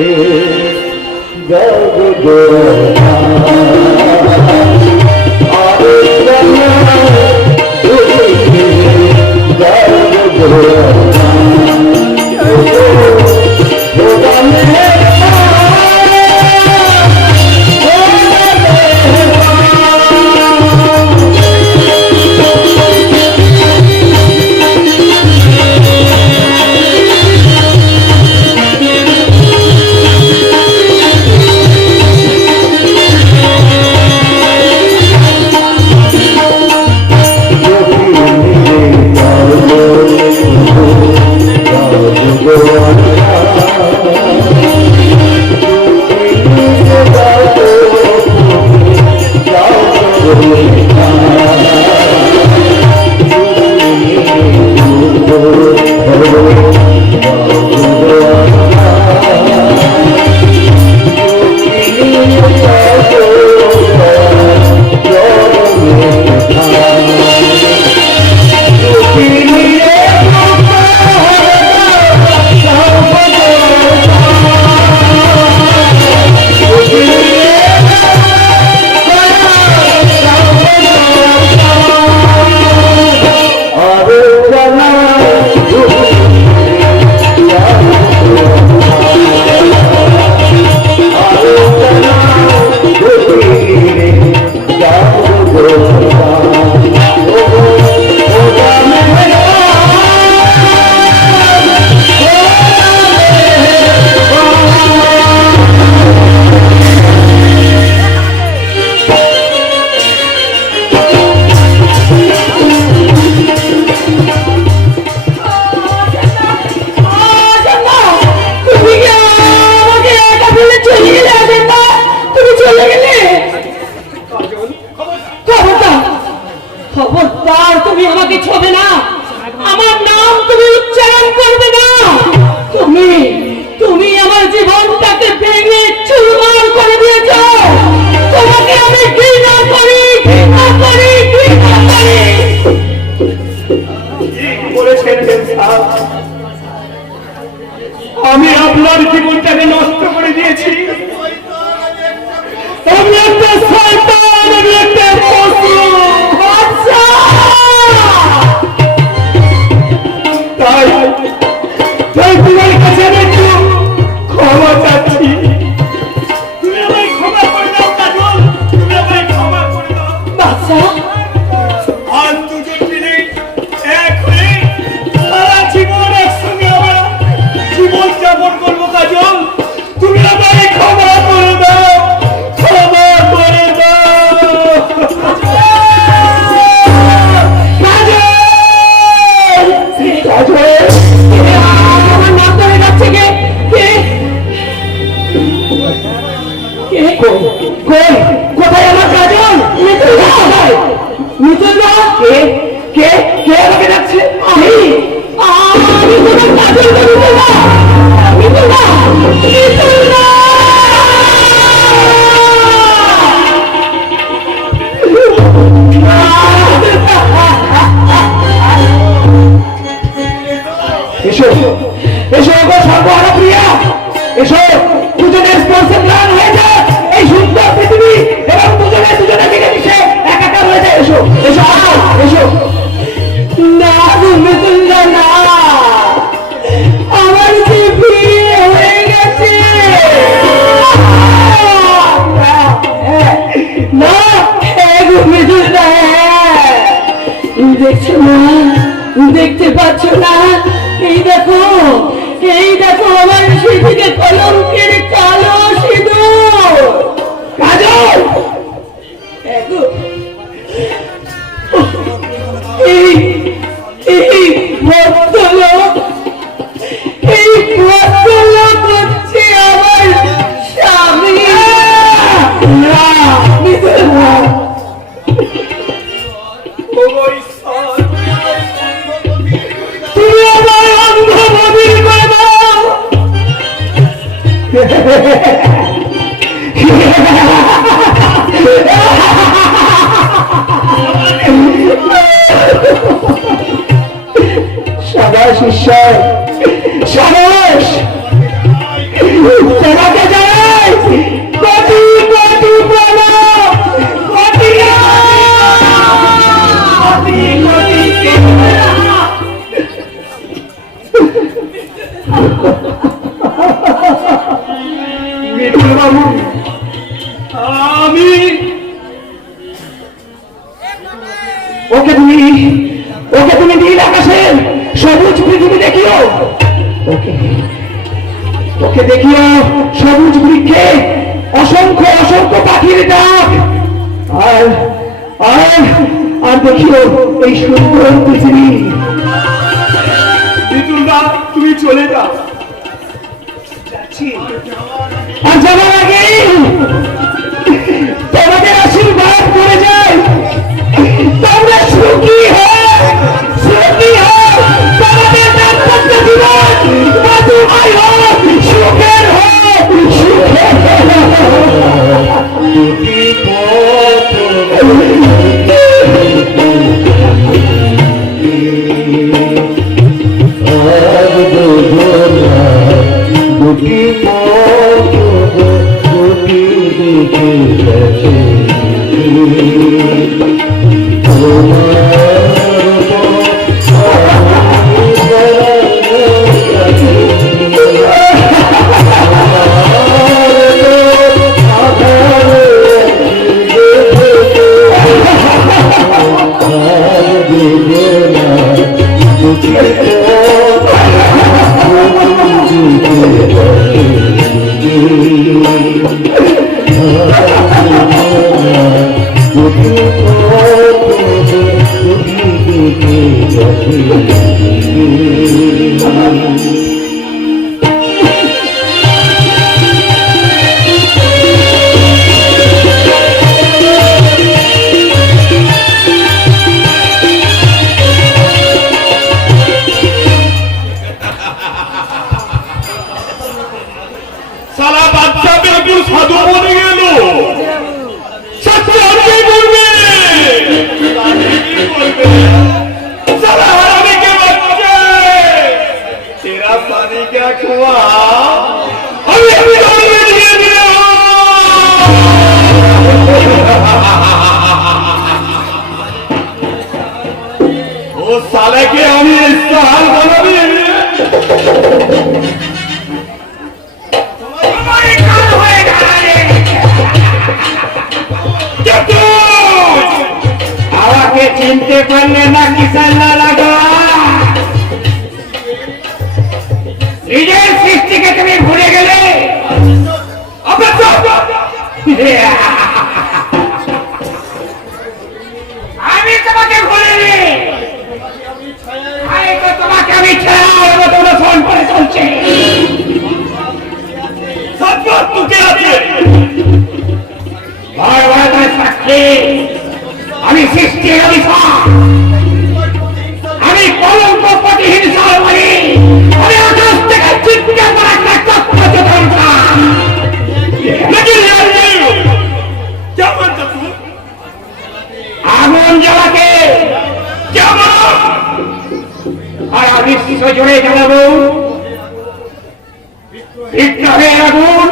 খবরদার তুমি আমাকে ছোবে না, আমার নাম তুমি উচ্চারণ করবে না। তুমি তুমি আমার জীবনটাকে ভেঙে চুরমার করে দিয়েছো। তোমাকে আমি ঘৃণা করি, ঘৃণা করি, ঘৃণা করি। আমি আপনার জীবনটাকে নষ্ট করে দিয়েছি। আমি একটা শয়তান, আমি একটা পশু। তাই তাই তোমার কাছে আমি একটু ক্ষমা চাচ্ছি। তুমি আমায় ক্ষমা করে দাও কাজল, তুমি আমায় ক্ষমা করে দাও। বাচ্চা, আর দুজন মিলে এক হয়ে সারা জীবন একসঙ্গে আমরা জীবন যাপন করবো কাজল। তুমি আমায় ক্ষমা করে দাও, ক্ষমা করে দাও। আমার নাম ধরে যাচ্ছে কে? কোথায় আমার কাজল? মিতুল কোথায়? মিতুল না? কে কে কে আমাকে ডাকছে? আমি তোমার কাজল না। মিতুল না, মিতুল না, মিতুল না। এসো এসো গো সর্বহারা প্রিয়া, এসো দুজনের স্পর্শে ম্লান হয়ে যায় এই সুন্দর পৃথিবী এবং দুজনে দুজনে মিলেমিশে একাকার হয়ে যায়। এসো এসো এসো। না মিতুল না, আমার যে বিয়ে হয়ে গেছে। না মিতুল না, দেখছো না, দেখতে পাচ্ছ না? এই দেখো সাহস তোমাকে জানাই কোটি কোটি প্রণাম, কোটি কোটি মিঠুন বাবু, আমি ওকে তুমি নীল আকাশের সবুজ পৃথিবী দেখিও, ওকে দেখিও সবুজ বৃক্ষে অসংখ্য অসংখ্য পাখির ডাক, আর আর আর দেখিও এই সুন্দর পৃথিবী। মিঠুনদা তুমি চলে যাও, আর যাওয়ার আগে তোমাদের আশীর্বাদ করে যায় তোমরা সুখী হও, তোমাদের দাম্পত্য জীবন মধুময় হোক, সুখের হোক, সুখের সালা বাচ্চা বেগুন সাধু বনে গেল, সত্যি আমি বলবে সালা হারামি কে বাচ্চা তেরা পানি কে খুয়া আমি দৌড়ে দিয়ে দিলাম। ও সালাকে আমি ইস্তাহার বানাবি আমাকে চিনতে পারলে না কিসান না লাগা, নিজের সৃষ্টিকে তুমি ভুলে গেলে। আমি তোমাকে ভুলিনি, তোমাকে আমি ছাড়ার মতো অনুসরণ করে চলছে। সৎপথ তোকে আছে ভগবানের সাক্ষী, আমি সৃষ্টির অভিশাপ, আমি কলঙ্ক প্রতিহীন সালমানি, আমি আকাশ থেকে চিৎকার করা একটা চক্র আগুন জ্বালাকে আর আমি শিশু জুড়ে জ্বালাবো বিদ্রোহের আগুন।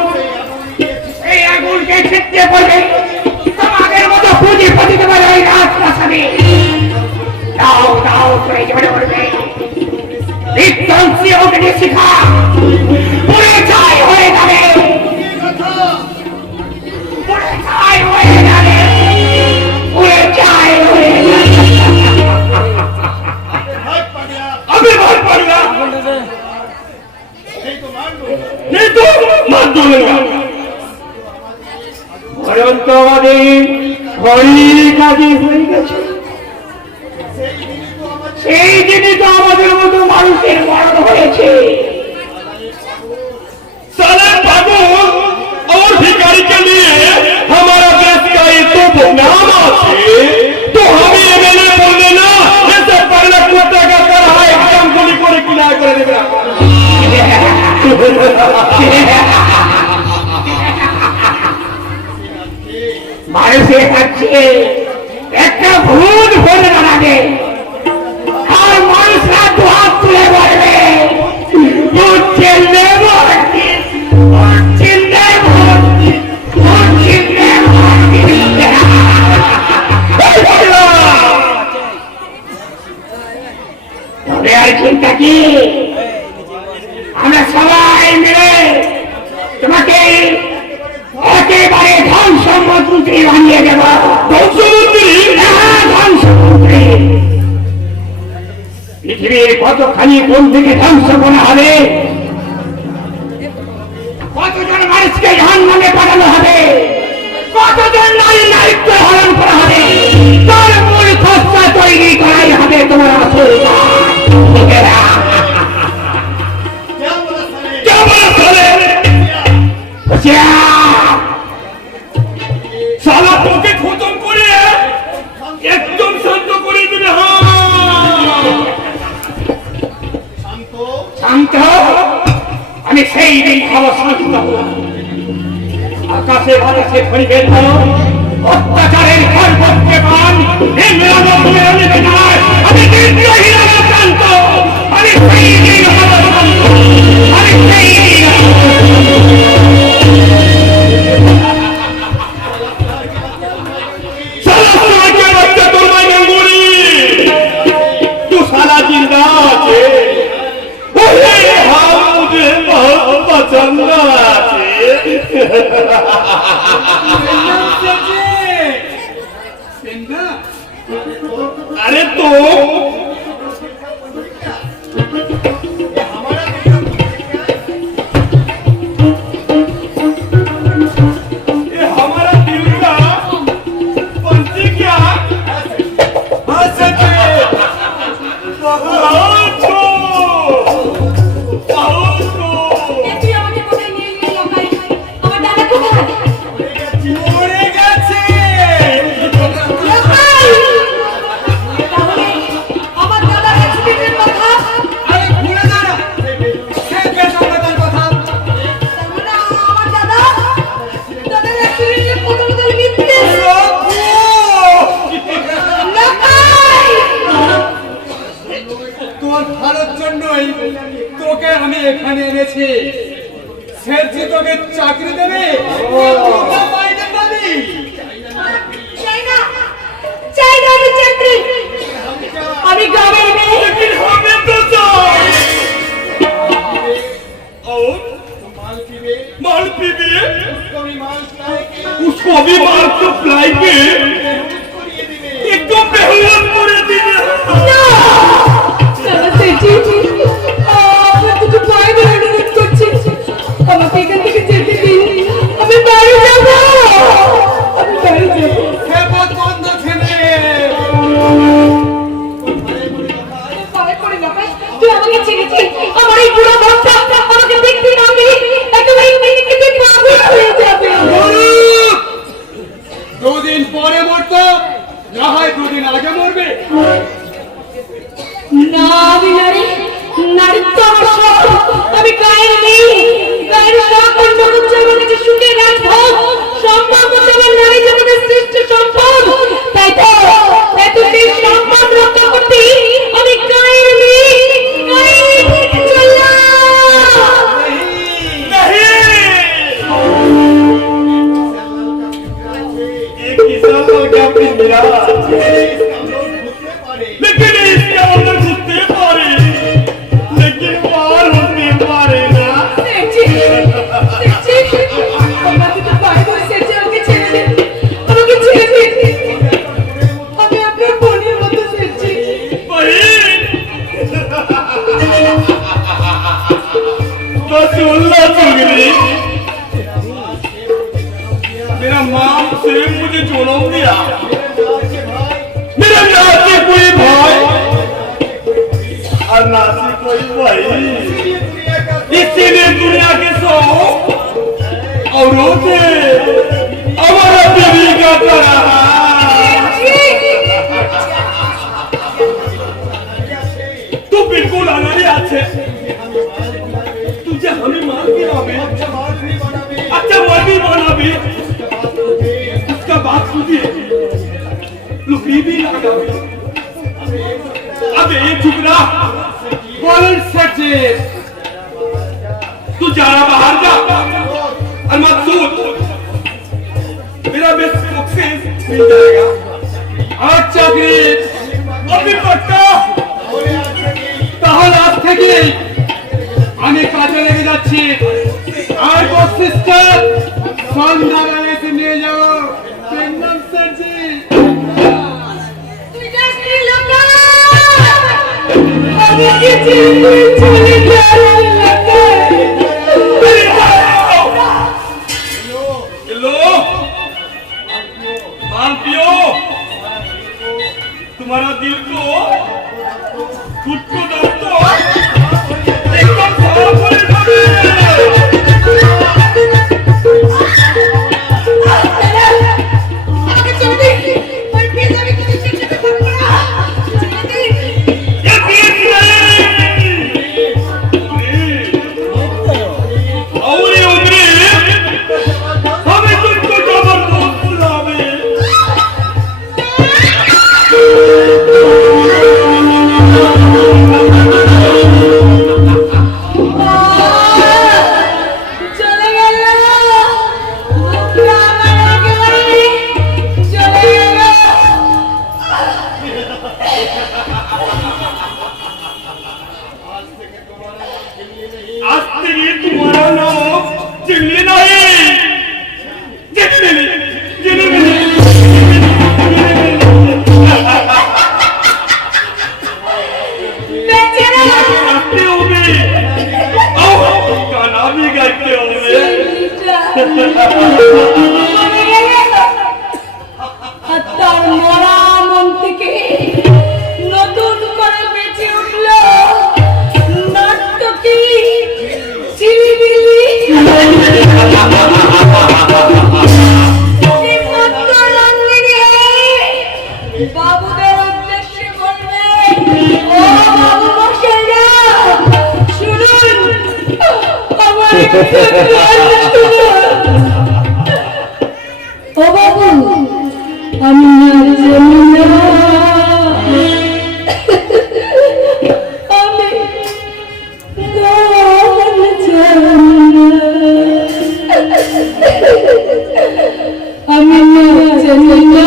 এই আগুনকে ছিটতে পড়বে তোমাদের মতো পুঁজিপতি তোমার ওই রাজপ্রাসাদে দাও দাও করে জ্বলে উঠবে বিধ্বংসী অগ্নি শিখা, পুড়ে ছাই হয়ে যাবে, পুড়ে ছাই হয়ে যাবে, পুড়ে ছাই হয়ে যাবে। আমি ভয় পারি না, নেই তো মারধর না পর্যন্ত আমাদের ঘরের কাজে হয়ে গেছে। সেই দিনই তো আমাদের মতো মানুষের মরণ হয়েছে। साला बाबू और भिखारी के लिए हमारा देश का ये तो नाम है, तो हमें एमएलए बोल देना जैसे पहले कुत्ते का कर है एकदम गोली कोड़े किनारे कर देना। মানুষের কাছে একটা ভুল ভরে দাঁড়াবে আর মানুষরা দুহাত তুলে বলবে দিয়ে দেব। ধ্বংসমন্ত্রী পৃথিবীর কতখানি কোন থেকে ধ্বংস করা হবে, কতজন মানুষকে জাহান্নামে পাঠানো হবে, কতজন নারী নারীত্ব হরণ করা হবে, তার মূল খসড়া তৈরি করাই হবে তোমার আসল কাজ। লোকেরা, কেমন চলে? হুঁশিয়ার! সালা তোকে খতম করে একদম শান্ত করে দেবে। শান্ত? আমি সেই দিন খাবো শান্ত। আকাশে বাতাসে ধরিবেন ধরো, অত্যাচারের ঘর করতে পান, আমি বিদ্রোহীর শান্ত। আমি সেই দিন হবো শান্ত। আমি সেই দিন तू साला जिंदा আছে, मुझे बहुत पसंद আছে। अरे तो ये हमारा दिल का पंछी क्या? हाँ सच তুই আমাকে কোথায় নিয়ে গেলি লকাই? আমার দাদা কোথায়? মরে গেছে। লকাই! তাহলে আমার দাদার অ্যাক্সিডেন্টের কথা? আরে ঘুরে দাঁড়া, সে বেশ আমাদের কথা। তার মানে আমার দাদার অ্যাক্সিডেন্টের কথা তাহলে মিথ্যে। লকাই! তোর ভালোর জন্যই তোকে আমি এখানে এনেছি। সেরজি তোকে চাকরি দেবে, তোকে মাইনে পাবি। চাই না আমি চাকরি। আমি গ্রামের মেয়ে। लेकिन हमें तो और माल पीबे, उसको भी माल सप्लाई के एकदम बेहोश করে দিবে। দাদা সেটি আমার দুটো পায়ে ধরে অনুরোধ করছি, আমাকে এখান থেকে যেতে দিন। আমি বাড়ি যাব, আমি বাড়ি যাব। সেবক বন্ধ ছেলে। পায়ে পড়ে লকাই, তুই আমাকে ছেড়েছিস। আমার এই বুড়ো বংশা আমাকে দেখতে পাবি, একেবারে মেয়েকে তুই পাগল হয়ে যাবে। দুদিন পরে মরতো, না হয় দুদিন আগে মরবে। না আমি নারীত্ব আমার সব। আমি গায়ের মেয়ে, গায়ের সব অন্য হচ্ছে আমার কাছে সুখে রাজভোগ। সম্মান হচ্ছে আমার নারী জীবনের শ্রেষ্ঠ সম্পদ। তাই তো সেই সম্মান রক্ষা করতে আমি গায়ের মেয়ে চললাম। एक किसान हो गया अपनी निराश, लेकिन इसके अंदर घुसते पारे, लेकिन बाहर होते पारे ना। সেটি আমার দুটো পায়ে ধরে সেটি আমাকে ছেড়ে দিন, আমাকে ছেড়ে দিন। আমি আপনার বোনের মতো সেটি। बहन, रसूलुल्लाह चुगली, मेरा माँ से मुझे जन्म दिया, मेरा ना से कोई भाई और ना से कोई भाई, इसीलिए दुनिया के सौ औरों से हमारा बीवी का करा। तू बिल्कुल अनाड़ी আছে, तुझे हमें मार भी बनावे, अच्छा मार भी बनावे, उसका बात सुनिए, लुकी भी लगावे। अब ये चुप रहा, बोलन सच्चे, तू जाना बाहर जा, और मकसूद मेरा बेस्ट सक्सेस मिल जाएगा। अच्छा ग्रेट, अभी पक्का তাহলে আজ থেকে আমি কাজে লেগে যাচ্ছি। আর সিস্টার সন্ধ্যাবেলা এসে নিয়ে যাও। আমাকে ছেড়ে চলে যাওয়ার हेलो मान पियो तुम्हारा दिल को खुद को दो तो एकदम खराब हो जाए আমাকে ছেড়ে দে আর প্লিজ আমি কিছু চেষ্টা করব না ছেড়ে দে চলে গেল মুখটা আমার একেবারে চলে গেল आज तेरी तुम्हारा नाम जिंदगी नहीं जिंदगी বেঁচে না गाते होंगे गाना भी गाते होंगे মরে গেল আর তার মরা মন থেকে নতুন করে বেঁচে উঠল নাট্যকি ঝিলিমিলি বাবুদের উদ্দেশ্যে বলবে ও বাবু মশাইরা শুনুন আমার একটু কথা শুনুন। ও বাবু আমি আর জানি না আমি গান জানি না আমি আর জানি না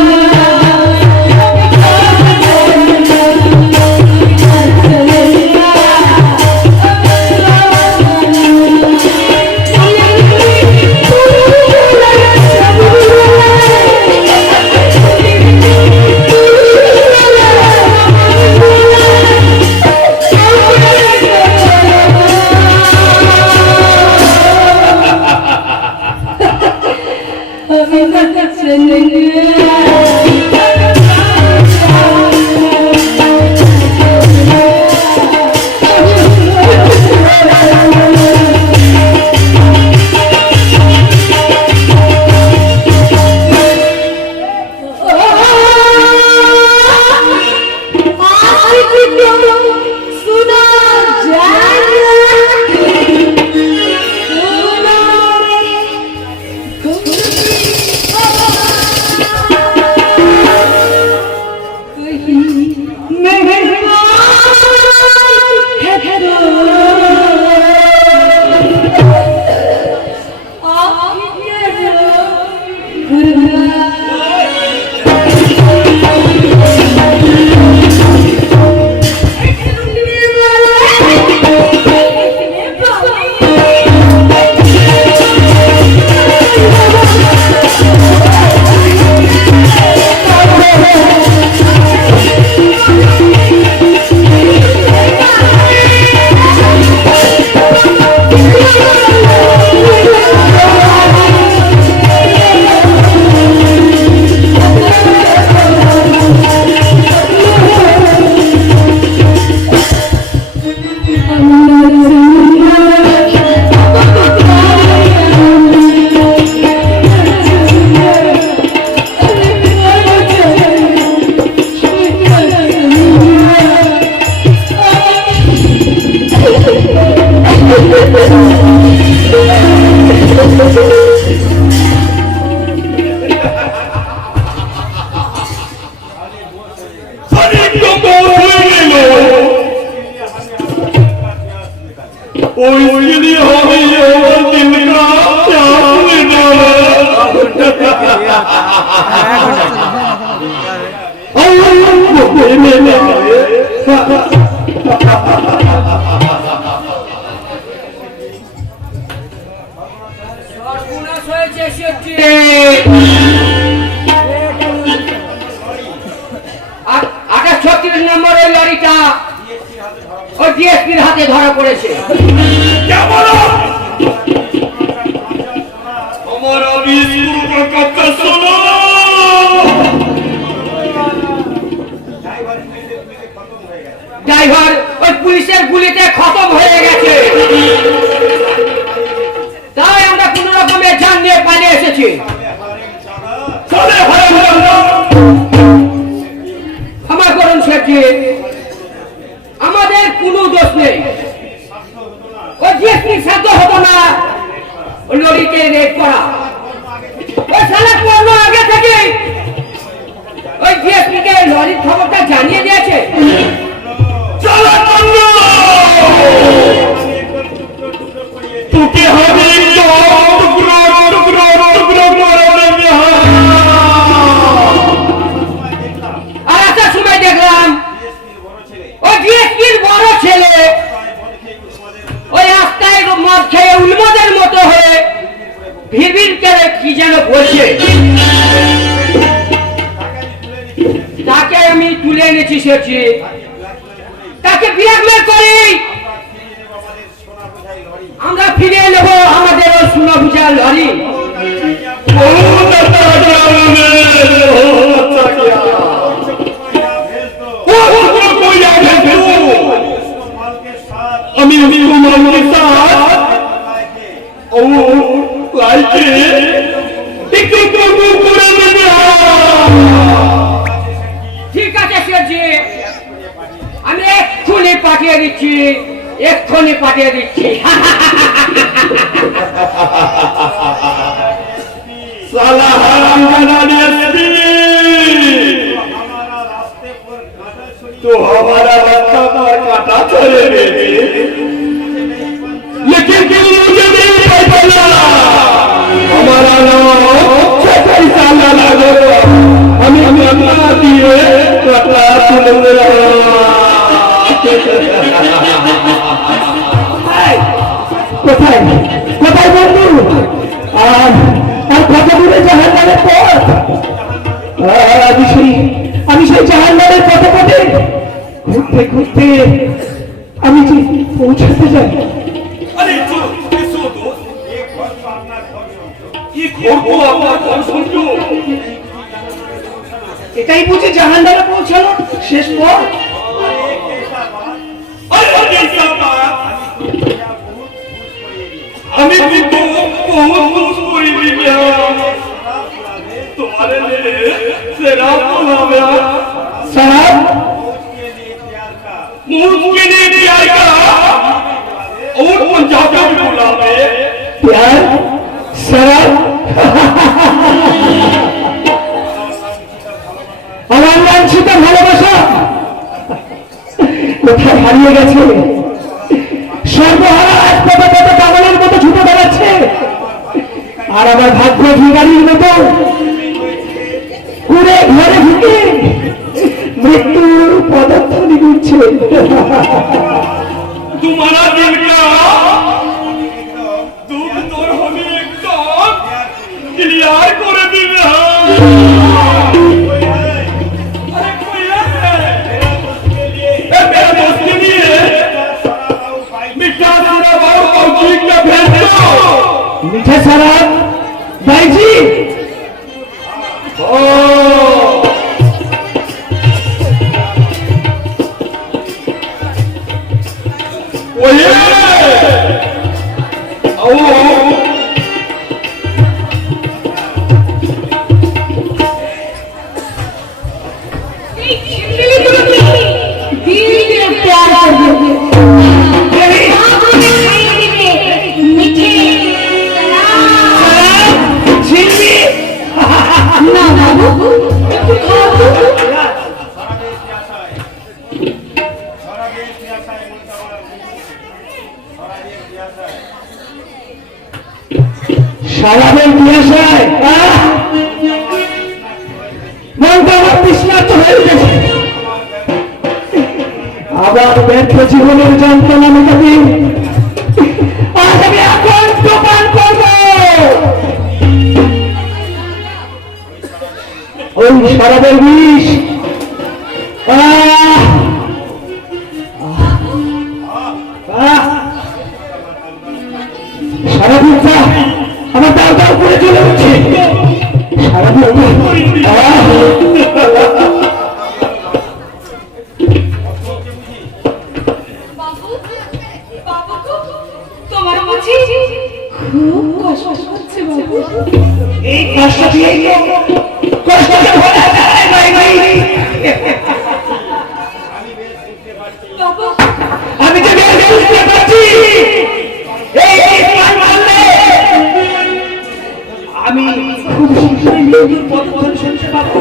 उसके लिए हो गई है जिनका प्यास निकाला সর্বনাশ হয়েছে সেটি। আ- 38 নম্বর ওই লরিটা ওই ডিএসপির হাতে ধরা পড়েছে। কেমন আমার আবিষ্কার কথা শোনো। ড্রাইভার ওই পুলিশের গুলিতে খতম হয়ে গেছে, তাই আমরা কোন রকমে জান নিয়ে পালিয়ে এসেছি। ক্ষমা করুন শেঠজি, আমাদের কোনো দোষ নেই। ওই ডিএসপির সাধ্য হতো না ওই লরিতে রেড করা। ওই সালা পড়লো আগে থেকে ওই ডিএসপি কে লরির খবরটা জানিয়ে দিয়েছে। তোকে হবে আর একটা সময় দেখলাম ওই ডিএসপির বড় ছেলে ওই রাস্তায় মদ খেয়ে উন্মাদের মতো হয়ে ভিড় করে কি যেন বলছে। তাকে আমি তুলে এনেছি সেছি, তাকে ব্ল্যাকমেল করি আমরা ফিরিয়ে নেব আমাদের ওই সোনা বুঝা লরি। আমি তোমার সাথ ও লাইকে একটু করে দেব। ঠিক আছে সেজি, আমি এক্ষুনি পাঠিয়ে দিচ্ছি, এক্ষুনি পাঠিয়ে দিচ্ছি। साला हरामजादा डीएसपी, तो हमारा रास्ता पर काटा चले गए, लेकिन क्यों मुझे नहीं पता? हमारा नाम छठी साला लागेगा, हमें अपना दिए काटा चले কোথায় কোথায় বন্ধু? আর কত দূরে জাহান্নামের পথ? আমি সেই জাহান্নামের পথে পথে ঘুরতে ঘুরতে আমি যে পৌঁছাতে যাই। अरे चलो किसो दो एक घर तो अपना घर समझो, ये घर को अपना घर समझो। এটাই বুঝি জাহান্নামে পৌঁছানো শেষ পথ? अरे कैसा बात, हमें भी तो बहुत खुश हुई दिया तुम्हारे लिए शराब बुलावे, शराब मुझके लिए प्यार का और पंजाबी में बुलावे प्यार शराब। আমার লাঞ্ছিত ভালোবাসা কোথায় হারিয়ে গেছে? সর্বহারা এক পদে পদে পাগলের মতো ছুটে বেড়াচ্ছে, আর আমার ভাগ্য ভিখারির মতো ঘুরে ঘরে ঢুকে মৃত্যুর পদার্থনি ঘুরছে। तुम्हारा दिल का दुख दूर होने एकदम क्लियर कर दिया। अरे कोई है मेरा दोस्त के लिए मीठा सारा भाव पहुंची का भेज दो। मीठा शराब भाई जी। শরাবের পিয়াসায় মনটা আমার তৃষ্ণার্ত হয়ে গেছে। আবার ব্যর্থ জীবনের যন্ত্রণা মেটাতে আজ আমি এখন দোকান করব। ওই শরাবের বিষ সারা বুকটা আমার দাও দাও করে চলে উঠছে, সারা বুকটা বাবু বাবু তোমার বুঝি খুব কষ্ট হচ্ছে বাবু। এই কষ্ট দিয়ে কষ্টকে ভোলা যায় ভাই ভাই। বাবু আমি তো বের বুঝতে পারছি এই মারলে আমি খুব শীঘ্রই মৃত্যুর পথ শুনতে পাবো।